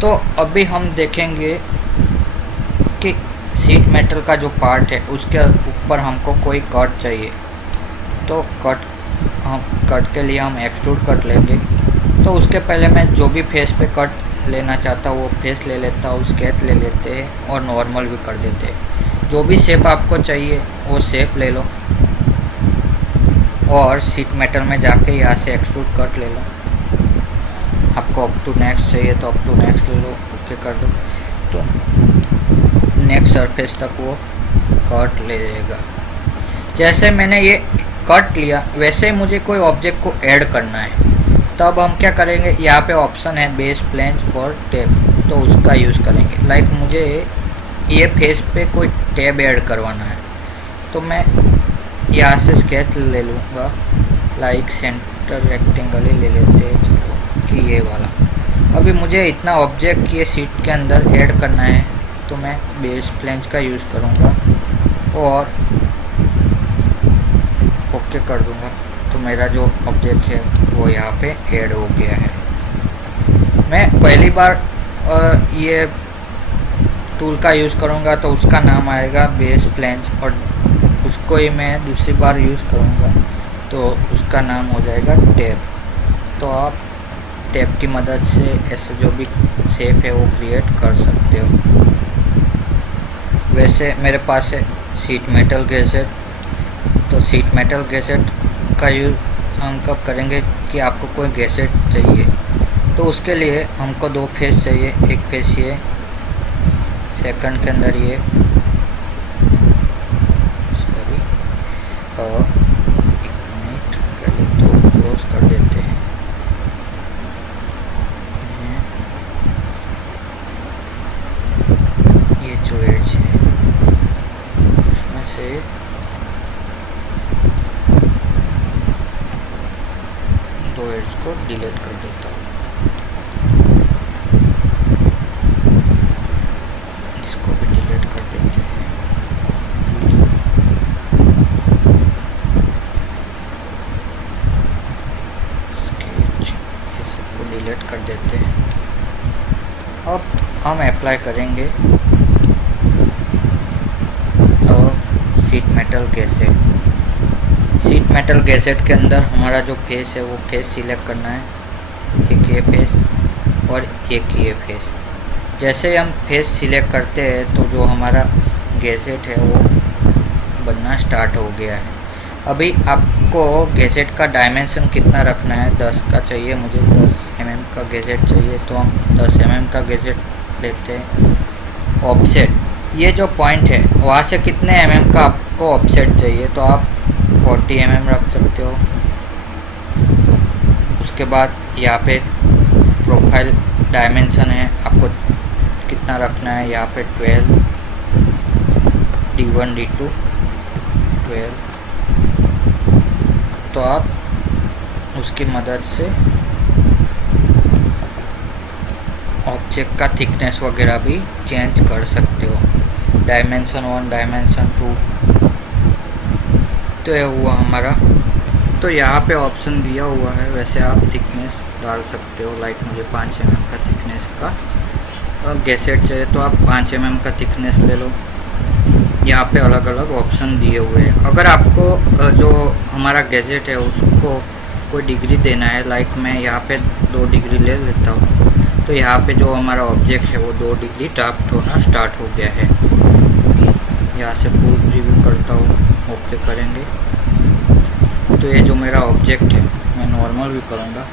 तो अभी हम देखेंगे कि सीट मेटल का जो पार्ट है उसके ऊपर हमको कोई कट चाहिए। तो कट के लिए हम एक्सट्रूड कट लेंगे। तो उसके पहले मैं जो भी फेस पे कट लेना चाहता हूँ वो फेस ले लेता हूँ, स्केच ले लेते हैं और नॉर्मल भी कर देते हैं। जो भी शेप आपको चाहिए वो शेप ले लो और सीट मेटल में जाके यहाँ से एक्सट्रूड कट ले लो। आपको अप टू नेक्स्ट चाहिए तो अप टू नेक्स्ट ले लो, ओके कर दो। तो नेक्स्ट सरफेस तक वो कट ले लेगा। जैसे मैंने ये कट लिया वैसे ही मुझे कोई ऑब्जेक्ट को ऐड करना है। तब हम क्या करेंगे, यहाँ पे ऑप्शन है बेस, प्लेंज और टैब, तो उसका यूज़ करेंगे। लाइक मुझे ये फेस पे कोई टैब ऐड करवाना है तो मैं यहाँ से स्केच ले लूँगा। लाइक सेंटर रेक्टेंगल ही ले लेते हैं चलो कि ये वाला। अभी मुझे इतना ऑब्जेक्ट ये सीट के अंदर ऐड करना है तो मैं बेस प्लेंज का यूज़ करूँगा और ओके कर दूँगा। तो मेरा जो ऑब्जेक्ट है वो यहाँ पे ऐड हो गया है। मैं पहली बार ये टूल का यूज़ करूँगा तो उसका नाम आएगा बेस प्लेंज, और उसको ही मैं दूसरी बार यूज़ करूँगा तो उसका नाम हो जाएगा टैब। तो आप टैब की मदद से ऐसे जो भी शेप है वो क्रिएट कर सकते हो। वैसे मेरे पास है सीट मेटल गैजेट, तो सीट मेटल गैजेट का यूज़ हम कब करेंगे कि आपको कोई गैजेट चाहिए तो उसके लिए हमको 2 फेस चाहिए। एक फेस ये, सेकंड के अंदर ये, सॉरी एक मिनट पहले तो क्लोज कर देते हैं। ये जो एज है उसमें से दो एड्स को डिलीट कर देता हूँ। इसको भी डिलीट कर देते हैं। स्केच ये सबको डिलीट कर देते हैं। अब हम अप्लाई करेंगे seat metal gadget. Seat metal gadget के अंदर हमारा जो फेस है वो फेस सिलेक्ट करना है, एक ये फेस और एक ये फेस। जैसे हम फेस सिलेक्ट करते हैं तो जो हमारा गैजेट है वो बनना स्टार्ट हो गया है। अभी आपको गैजेट का डायमेंशन कितना रखना है, 10 का चाहिए मुझे, 10 mm का गैजेट चाहिए तो हम 10 mm का गैजेट लेते हैं। ऑफसेट, ये जो पॉइंट है वहाँ से कितने mm का आपको ऑफसेट चाहिए तो आप 40 mm रख सकते हो। उसके बाद यहाँ पे प्रोफाइल डायमेंशन है, आपको कितना रखना है, यहाँ पे 12, D1 D2 12। तो आप उसकी मदद से ऑब्जेक्ट का थिकनेस वगैरह भी चेंज कर सकते हो। Dimension 1, dimension 2। तो ये हुआ हमारा। तो यहाँ पे ऑप्शन दिया हुआ है, वैसे आप थिकनेस डाल सकते हो। लाइक मुझे 5 mm का थिकनेस का गैसेट चाहिए तो आप 5 mm का थिकनेस ले लो। यहाँ पे अलग अलग ऑप्शन दिए हुए हैं। अगर आपको जो हमारा गैजेट है उसको कोई डिग्री देना है, लाइक मैं यहाँ पे 2 डिग्री ले लेता हूँ तो यहाँ पे जो हमारा ऑब्जेक्ट है वो 2 डिग्री ड्राफ्ट होना स्टार्ट हो गया है। यहाँ से फुल प्रीव्यू करता हूँ, ओके करेंगे। तो ये जो मेरा ऑब्जेक्ट है मैं नॉर्मल भी करूँगा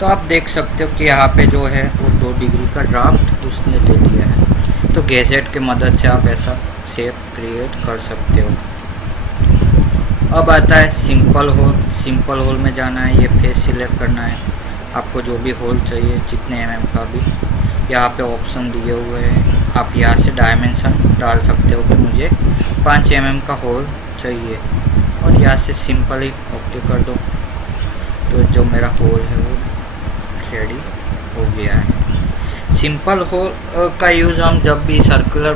तो आप देख सकते हो कि यहाँ पे जो है वो 2 डिग्री का ड्राफ्ट उसने ले लिया है। तो गैजेट की मदद से आप ऐसा शेप क्रिएट कर सकते हो। अब आता है सिंपल होल। सिंपल होल में जाना है, ये फेस सिलेक्ट करना है, आपको जो भी होल चाहिए जितने mm का भी यहाँ पे ऑप्शन दिए हुए हैं। आप यहाँ से डायमेंशन डाल सकते हो कि मुझे 5 mm का होल चाहिए और यहाँ से सिंपली ओके कर दो। तो जो मेरा होल है वो रेडी हो गया है। सिंपल होल का यूज़ हम जब भी सर्कुलर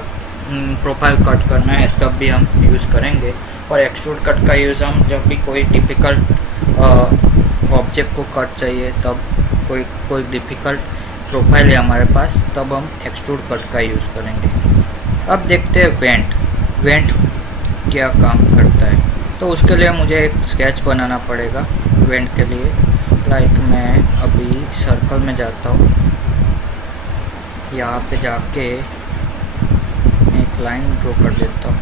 प्रोफाइल कट करना है तब भी हम यूज़ करेंगे, और एक्सट्रूड कट का यूज़ हम जब भी कोई डिफ़िकल्ट ऑब्जेक्ट को कट चाहिए, तब कोई डिफ़िकल्ट प्रोफाइल है हमारे पास, तब हम एक्सट्रूड कट का यूज़ करेंगे। अब देखते हैं वेंट क्या काम करता है। तो उसके लिए मुझे एक स्केच बनाना पड़ेगा वेंट के लिए। लाइक मैं अभी सर्कल में जाता हूँ, यहाँ पे जाके एक लाइन ड्रॉ कर देता हूँ,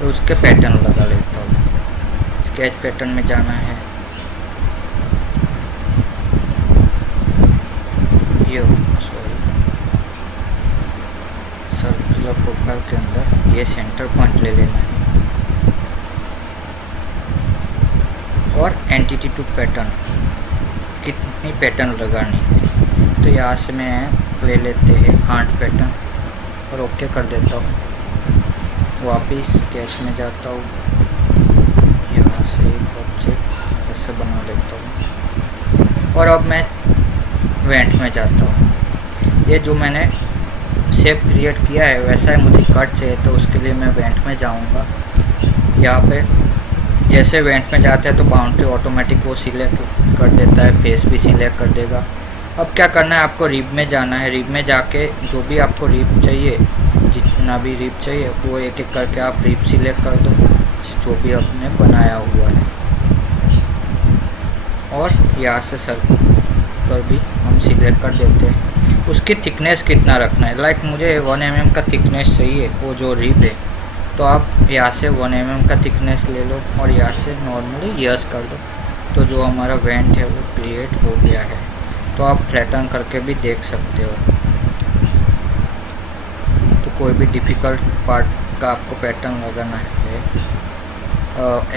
तो उसके पैटर्न लगा लेता हूँ। स्केच पैटर्न में जाना है, ये सॉरी सर्कुलर प्रोफाइल के अंदर ये सेंटर पॉइंट ले लेना है, और एंटिटी टू पैटर्न कितनी पैटर्न लगानी है। तो यहाँ से मैं ले लेते हैं 8 पैटर्न और ओके कर देता हूँ। वापिस स्केच में जाता हूँ, यहाँ से एक ऑब्जेक्ट ऐसे बना लेता हूँ, और अब मैं वेंट में जाता हूँ। ये जो मैंने शेप क्रिएट किया है वैसा ही मुझे कट चाहिए, तो उसके लिए मैं वेंट में जाऊँगा। यहाँ पे जैसे वेंट में जाते हैं तो बाउंड्री ऑटोमेटिक वो सिलेक्ट कर देता है, फेस भी सिलेक्ट कर देगा। अब क्या करना है, आपको रिब में जाना है। रिब में जाके जो भी आपको रिब चाहिए, जितना भी रिब चाहिए वो एक एक करके आप रिब सिलेक्ट कर दो जो भी आपने बनाया हुआ है, और यहाँ से सर्कल भी हम सिलेक्ट कर देते हैं। उसकी थिकनेस कितना रखना है, लाइक मुझे 1 mm का थिकनेस चाहिए वो जो रिब है, तो आप यहाँ से 1 mm का थिकनेस ले लो और यहाँ से नॉर्मली यस कर दो। तो जो हमारा वेंट है वो क्रिएट हो गया है। तो आप फ्लैटन करके भी देख सकते हो। तो कोई भी डिफ़िकल्ट पार्ट का आपको पैटर्न लगाना है,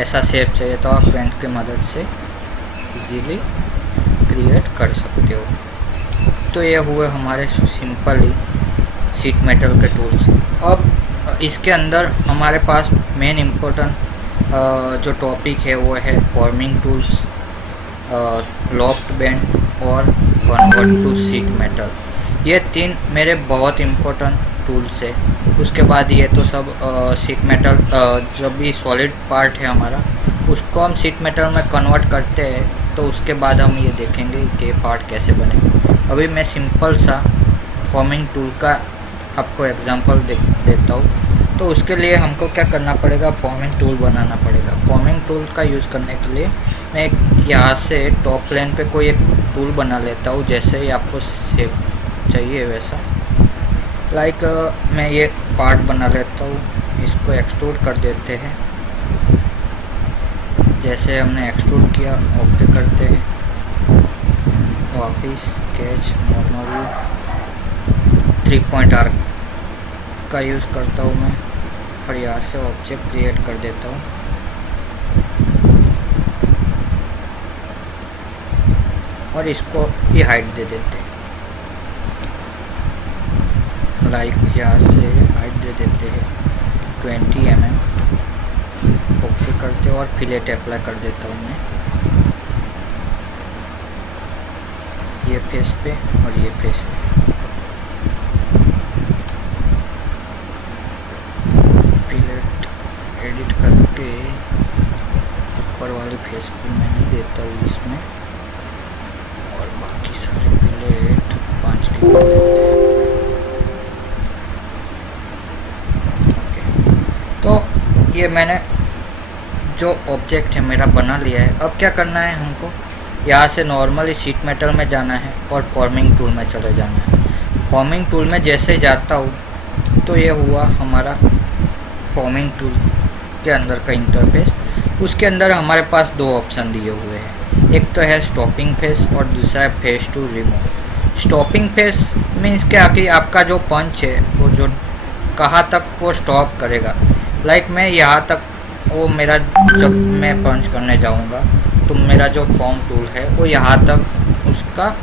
ऐसा शेप चाहिए, तो आप वेंट की मदद से इजीली क्रिएट कर सकते हो। तो ये हुए हमारे सिंपली शीट मेटल के टूल्स। अब इसके अंदर हमारे पास मेन इम्पोर्टेंट जो टॉपिक है वो है फॉर्मिंग टूल्स, लॉफ्ट बेंड और कन्वर्ट टू शीट मेटल। ये 3 मेरे बहुत इम्पोर्टेंट टूल्स है। उसके बाद ये तो सब शीट मेटल जब भी सॉलिड पार्ट है हमारा, उसको हम शीट मेटल में कन्वर्ट करते हैं, तो उसके बाद हम ये देखेंगे कि पार्ट कैसे बनेगा। अभी मैं सिंपल सा फॉर्मिंग टूल का आपको एग्जांपल देता हूँ। तो उसके लिए हमको क्या करना पड़ेगा, फॉर्मिंग टूल बनाना पड़ेगा। फॉर्मिंग टूल का यूज़ करने के लिए मैं यहाँ से टॉप प्लेन पे कोई एक टूल बना लेता हूँ, जैसे ही आपको शेप चाहिए वैसा। लाइक मैं ये पार्ट बना लेता हूँ, इसको एक्सट्रूड कर देते हैं। जैसे हमने एक्सट्रूड किया ओके करते हैं, वापिस स्केच नॉर्मल 3 पॉइंट आर्क का यूज़ करता हूँ मैं, और यहाँ से ऑब्जेक्ट क्रिएट कर देता हूँ। और इसको भी हाइट दे देते हैं, लाइक यहाँ से हाइट दे देते हैं 20 mm, ओके करते हैं और फिलेट अप्लाई कर देता हूँ मैं ये फेस पे और ये फेस पे। फिलेट एडिट करके ऊपर वाली फेस को मैं नहीं देता हूँ इसमें, और बाकी सारे फिलेट 5 के कर देते हैं। ओके, तो ये मैंने जो ऑब्जेक्ट है मेरा बना लिया है। अब क्या करना है, हमको यहाँ से नॉर्मली शीट मेटल में जाना है और फॉर्मिंग टूल में चले जाना है। फॉर्मिंग टूल में जैसे जाता हूँ तो ये हुआ हमारा फॉर्मिंग टूल के अंदर का इंटरफेस। उसके अंदर हमारे पास 2 ऑप्शन दिए हुए हैं, एक तो है स्टॉपिंग फेस और दूसरा है face to remove. Stopping face means क्या कि आपका जो पंच है वो जो कहाँ तक वो स्टॉप करेगा। लाइक मैं यहाँ तक, वो मेरा जब मैं पंच करने जाऊँगा तो मेरा जो फॉर्म टूल है वो यहाँ तक उसका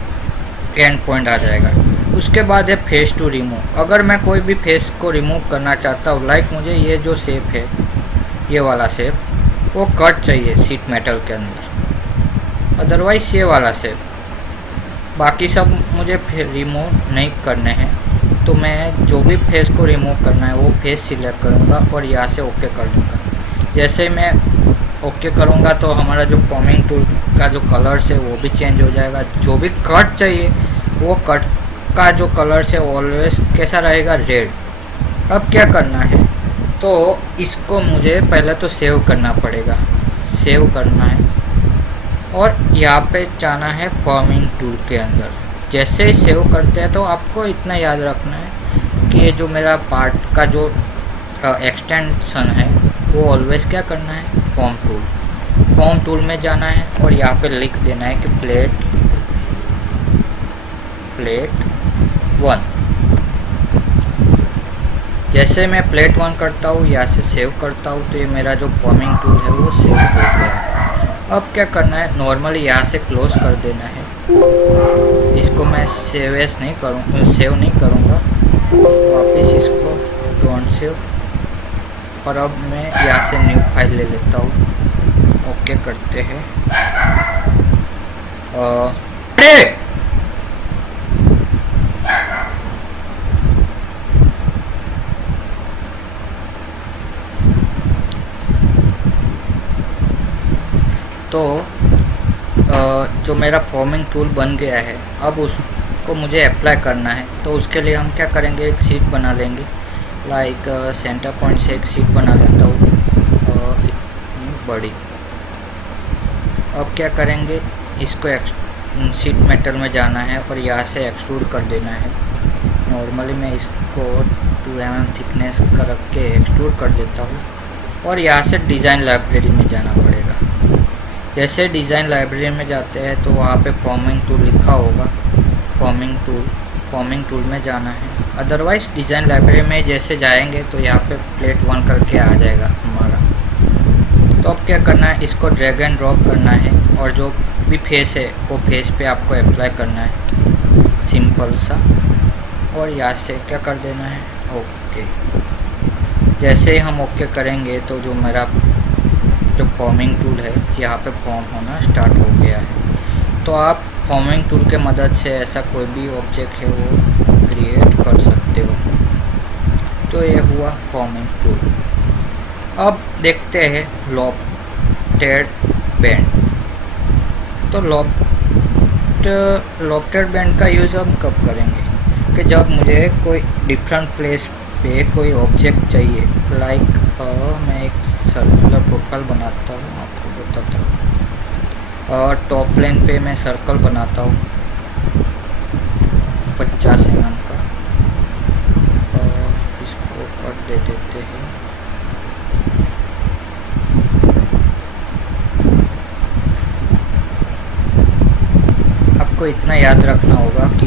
एंड पॉइंट आ जाएगा। उसके बाद है फेस टू रिमूव। अगर मैं कोई भी फेस को रिमूव करना चाहता हूँ, लाइक मुझे ये जो शेप है, ये वाला शेप, वो कट चाहिए सीट मेटल के अंदर, अदरवाइज़ ये वाला शेप, बाकी सब मुझे रिमूव नहीं करने हैं। तो मैं जो भी फेस को रिमूव करना है वो फेस सिलेक्ट करूँगा और यहाँ से ओके कर दूँगा। जैसे मैं ओके करूँगा तो हमारा जो फॉर्मिंग टूल का जो कलर्स है वो भी चेंज हो जाएगा। जो भी कट चाहिए वो कट का जो कलर्स है ऑलवेज कैसा रहेगा, रेड। अब क्या करना है, तो इसको मुझे पहले तो सेव करना पड़ेगा। सेव करना है और यहाँ पे जाना है फॉर्मिंग टूल के अंदर। जैसे ही सेव करते हैं तो आपको इतना याद रखना है कि ये जो मेरा पार्ट का जो एक्सटेंशन है वो ऑलवेज क्या करना है, फॉर्म टूल में जाना है और यहाँ पे लिख देना है कि प्लेट 1। जैसे मैं प्लेट 1 करता हूँ, यहाँ से सेव करता हूँ, तो ये मेरा जो फॉर्मिंग टूल है वो सेव हो गया है। अब क्या करना है, नॉर्मली यहाँ से क्लोज कर देना है। इसको मैं सेव नहीं करूँगा, वापस इसको डोंट सेव। और अब मैं यहाँ से न्यू फाइल ले लेता हूँ, ओके करते हैं। तो जो मेरा फॉर्मिंग टूल बन गया है, अब उसको मुझे अप्लाई करना है। तो उसके लिए हम क्या करेंगे, एक शीट बना लेंगे। लाइक सेंटर पॉइंट से एक शीट बना लेता हूँ इतनी बड़ी। अब क्या करेंगे, इसको शीट मेटल में जाना है और यहाँ से एक्सट्रूड कर देना है। नॉर्मली मैं इसको 2 mm थिकनेस का रख के एक्सट्रूड कर देता हूँ और यहाँ से डिज़ाइन लाइब्रेरी में जाना पड़ेगा। जैसे डिज़ाइन लाइब्रेरी में जाते हैं तो वहाँ पे फॉर्मिंग टूल लिखा होगा, फॉर्मिंग टूल में जाना है। अदरवाइज़ डिज़ाइन लाइब्रेरी में जैसे जाएंगे तो यहाँ पे प्लेट 1 करके आ जाएगा हमारा। तो अब क्या करना है, इसको ड्रैग एंड ड्रॉप करना है और जो भी फेस है वो फेस पे आपको अप्लाई करना है, सिंपल सा। और यहाँ से क्या कर देना है, ओके। जैसे ही हम ओके करेंगे तो जो मेरा जो फॉर्मिंग टूल है यहाँ पे फॉर्म होना स्टार्ट हो गया है। तो आप फॉर्मिंग टूल के मदद से ऐसा कोई भी ऑब्जेक्ट है वो क्रिएट कर सकते हो। तो ये हुआ फॉर्मिंग टूल। अब देखते हैं लॉफ्टेड बेंड। तो लॉफ्टेड बेंड का यूज़ हम कब करेंगे, कि जब मुझे कोई डिफरेंट प्लेस पे कोई ऑब्जेक्ट चाहिए। लाइक मैं एक सर्कुलर प्रोफाइल बनाता हूँ, आपको बताता हूँ। और टॉप प्लेन पे मैं सर्कल बनाता हूँ 50 mm का। इसको कट दे देते हैं। आपको इतना याद रखना होगा कि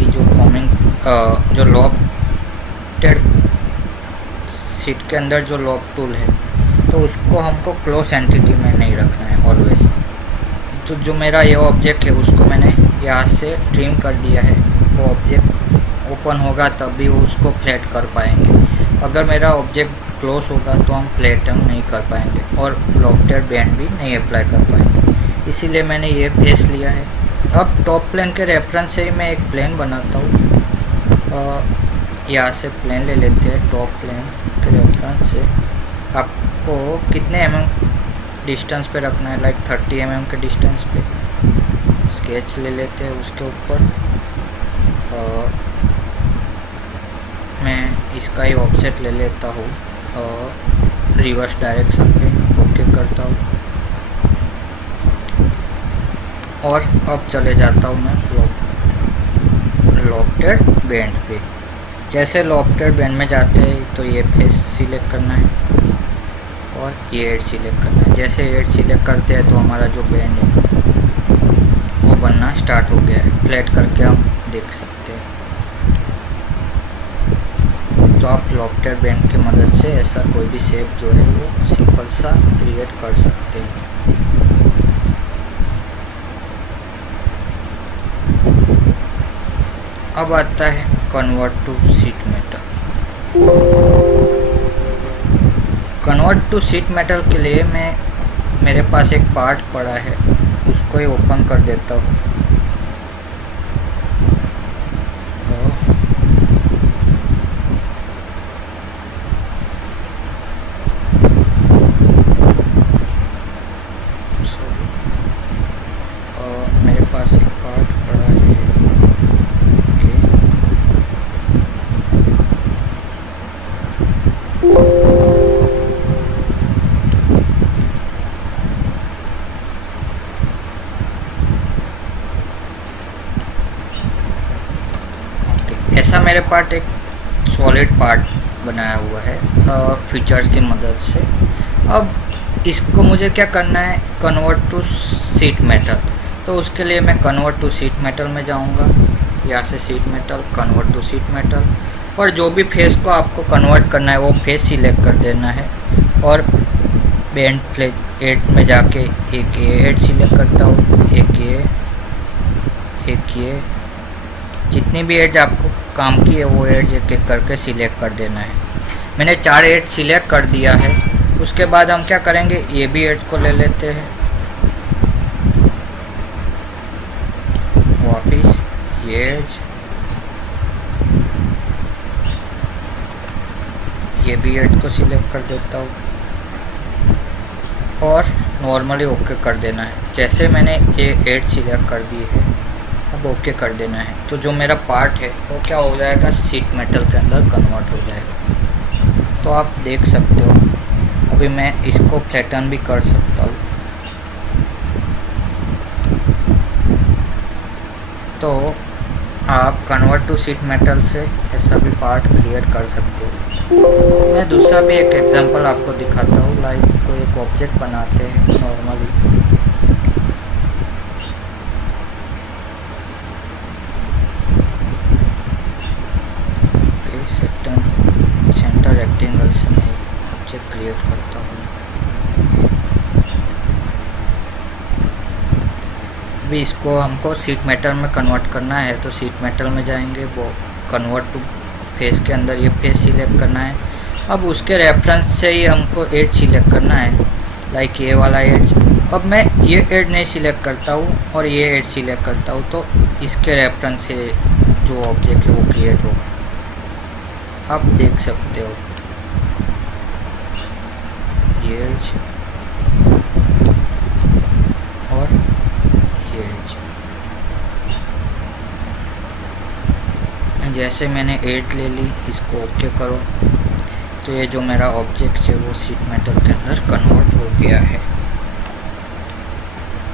जो लॉफ्टेड शीट के अंदर जो लॉक टूल है तो उसको हमको क्लोज एंटिटी में नहीं रखना है ऑलवेज। तो जो मेरा ये ऑब्जेक्ट है उसको मैंने यहाँ से ट्रिम कर दिया है। वो ऑब्जेक्ट ओपन होगा तब भी वो उसको फ्लैट कर पाएंगे। अगर मेरा ऑब्जेक्ट क्लोज होगा तो हम फ्लैटन नहीं कर पाएंगे और लॉफ्टेड बेंड भी नहीं अप्लाई कर पाएंगे। इसीलिए मैंने ये फेस लिया है। अब टॉप प्लेन के रेफरेंस से ही मैं एक प्लेन बनाता हूँ। यहाँ से प्लेन ले लेते हैं, टॉप प्लेन के रेफरेंस से। आपको कितने डिस्टेंस पे रखना है, लाइक 30 mm के डिस्टेंस पे। स्केच ले लेते हैं उसके ऊपर और मैं इसका ही ऑफसेट ले लेता हूँ और रिवर्स डायरेक्शन पे ओके करता हूँ। और अब चले जाता हूँ मैं लॉफ्टेड बेंड पे। जैसे लॉफ्टेड बेंड में जाते हैं तो ये फेस सिलेक्ट करना है और ये एड सिलेक्ट करना है। जैसे एड सिलेक्ट करते हैं तो हमारा जो बेंड है स्टार्ट हो गया है, फ्लैट करके हम देख सकते हैं। तो आप लॉफ्टेड बैंड की मदद से ऐसा कोई भी शेप जो है वो सिंपल सा क्रिएट कर सकते हैं। अब आता है convert to sheet metal. Convert to sheet metal के लिए मेरे पास एक पार्ट पड़ा है, उसको ही ओपन कर देता हूँ। मेरे पास एक पार्ट पड़ा है, ऐसा मेरे पार्ट एक सॉलिड पार्ट बनाया हुआ है फीचर्स की मदद से। अब इसको मुझे क्या करना है, कन्वर्ट टू शीट मेटल। तो उसके लिए मैं कन्वर्ट टू शीट मेटल में जाऊंगा, यहाँ से sheet metal, convert to sheet metal, और जो भी फेस को आपको कन्वर्ट करना है वो फेस सिलेक्ट कर देना है। और बैंड फ्लैट 8 में जाके एक ये हेड सिलेक्ट करता हूँ, एक ये जितनी भी एड्स आपको काम की है वो एड्स एक एक करके सिलेक्ट कर देना है। मैंने 4 एड्स सिलेक्ट कर दिया है। उसके बाद हम क्या करेंगे, ये भी एड्स को ले लेते हैं, वापिस ये एड्स, ये भी एड्स को सिलेक्ट कर देता हूँ और नॉर्मली ओके कर देना है। जैसे मैंने ये एड्स सिलेक्ट कर दी है, अब ओके कर देना है। तो जो मेरा पार्ट है वो क्या हो जाएगा, शीट मेटल के अंदर कन्वर्ट हो जाएगा। तो आप देख सकते हो, अभी मैं इसको फ्लैटन भी कर सकता हूँ। तो आप कन्वर्ट टू शीट मेटल से ऐसा भी पार्ट क्रिएट कर सकते हो। मैं दूसरा भी एक एग्जांपल आपको दिखाता हूँ। लाइक कोई एक ऑब्जेक्ट बनाते हैं नॉर्मली, सेंटर रेक्टेंगल से मैं ऑब्जेक्ट क्रिएट करता हूँ। अभी इसको हमको शीट मेटल में कन्वर्ट करना है, तो शीट मेटल में जाएंगे, वो कन्वर्ट टू फेस के अंदर ये फेस सिलेक्ट करना है। अब उसके रेफरेंस से ही हमको एड सिलेक्ट करना है, लाइक ये वाला एड। अब मैं ये एड नहीं सिलेक्ट करता हूँ और ये एड सिलेक्ट करता हूँ, तो इसके रेफरेंस से जो ऑब्जेक्ट है वो क्रिएट होगा। आप देख सकते हो ये एज और ये एज। जैसे मैंने 8 ले ली, इसको ओके करो, तो ये जो मेरा ऑब्जेक्ट है वो शीट मेटल के अंदर कन्वर्ट हो गया है।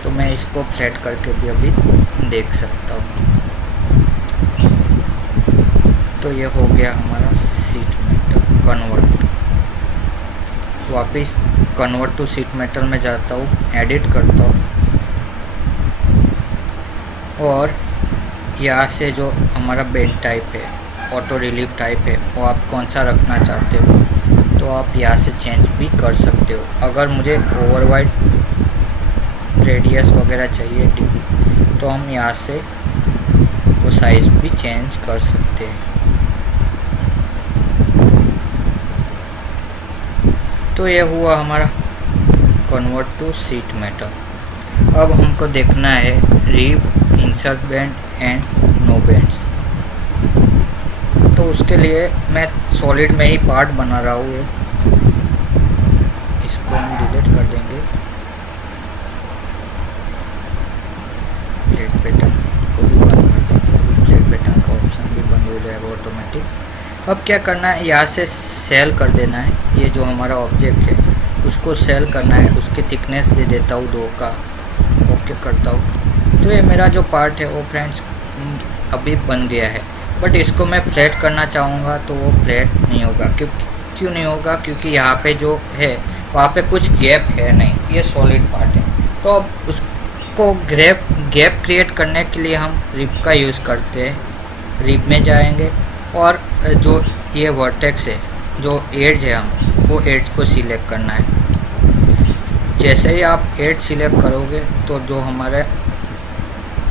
तो मैं इसको फ्लैट करके भी अभी देख सकता हूँ। तो ये हो गया हमारा शीट मेटल कन्वर्ट। वापस कन्वर्ट टू शीट मेटल में जाता हूँ, एडिट करता हूँ और यहाँ से जो हमारा बेड टाइप है, ऑटो रिलीफ टाइप है, वो आप कौन सा रखना चाहते हो तो आप यहाँ से चेंज भी कर सकते हो। अगर मुझे ओवर वाइड रेडियस वगैरह चाहिए टीवी, तो हम यहाँ से वो साइज़ भी चेंज कर सकते हैं। तो ये हुआ हमारा कन्वर्ट टू शीट मेटल। अब हमको देखना है rip, insert bend and no bends. तो उसके लिए मैं सॉलिड में ही पार्ट बना रहा हूँ। इसको हम डिलीट कर देंगे, प्लेट पैटर्न को भी बंद कर देंगे, प्लेट पैटर्न का ऑप्शन भी बंद हो जाएगा ऑटोमेटिक। अब क्या करना है, यहाँ से सेल कर देना है। ये जो हमारा ऑब्जेक्ट है उसको सेल करना है, उसकी थिकनेस दे देता हूँ 2 का, ओके करता हूँ। तो ये मेरा जो पार्ट है वो फ्रेंड्स अभी बन गया है। बट इसको मैं फ्लैट करना चाहूँगा तो वो फ्लैट नहीं होगा। क्यों नहीं होगा, क्योंकि यहाँ पे जो है वहाँ पे कुछ गैप है नहीं, ये सॉलिड पार्ट है। तो अब इसको गैप क्रिएट करने के लिए हम रिप का यूज़ करते हैं। रिप में जाएंगे और जो ये वर्टेक्स है, जो एज है, हम वो एज को सिलेक्ट करना है। जैसे ही आप एज सिलेक्ट करोगे तो जो हमारे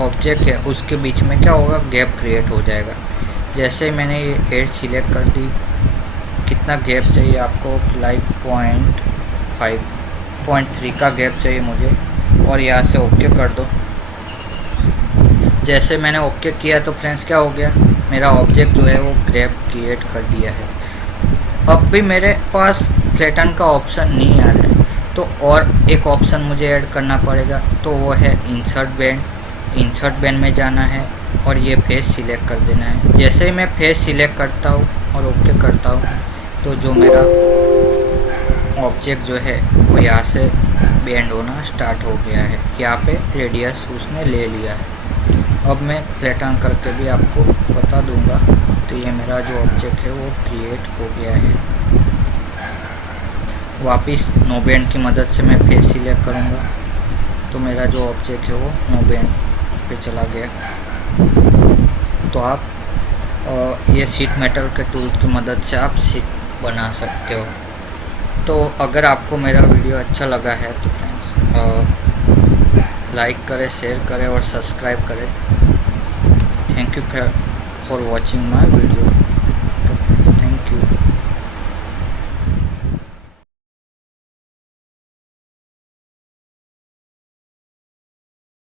ऑब्जेक्ट है उसके बीच में क्या होगा, गैप क्रिएट हो जाएगा। जैसे ही मैंने ये एज सिलेक्ट कर दी, कितना गैप चाहिए आपको, लाइक 0.3 का गैप चाहिए मुझे, और यहाँ से ओके कर दो। जैसे मैंने ओके किया तो फ्रेंड्स क्या हो गया, मेरा ऑब्जेक्ट जो है वो गैप क्रिएट कर दिया है। अब भी मेरे पास फ्लैटन का ऑप्शन नहीं आ रहा है, तो और एक ऑप्शन मुझे ऐड करना पड़ेगा, तो वो है इंसर्ट बैंड। इंसर्ट बैंड में जाना है और ये फेस सिलेक्ट कर देना है। जैसे ही मैं फेस सिलेक्ट करता हूँ और ओके करता हूँ तो जो मेरा ऑब्जेक्ट जो है वो यहाँ से बेंड होना स्टार्ट हो गया है। यहाँ पे रेडियस उसने ले लिया है। अब मैं फ्लैटन करके भी आपको बता दूंगा। तो ये मेरा जो ऑब्जेक्ट है वो क्रिएट हो गया है। वापस नो बैंड की मदद से मैं फेस सिलेक्ट करूँगा तो मेरा जो ऑब्जेक्ट है वो नो बैंड पे चला गया। तो आप ये शीट मेटल के टूल की मदद से आप शीट बना सकते हो। तो अगर आपको मेरा वीडियो अच्छा लगा है तो फ्रेंड्स लाइक करें, शेयर करें और सब्सक्राइब करें। Thank you for watching my video.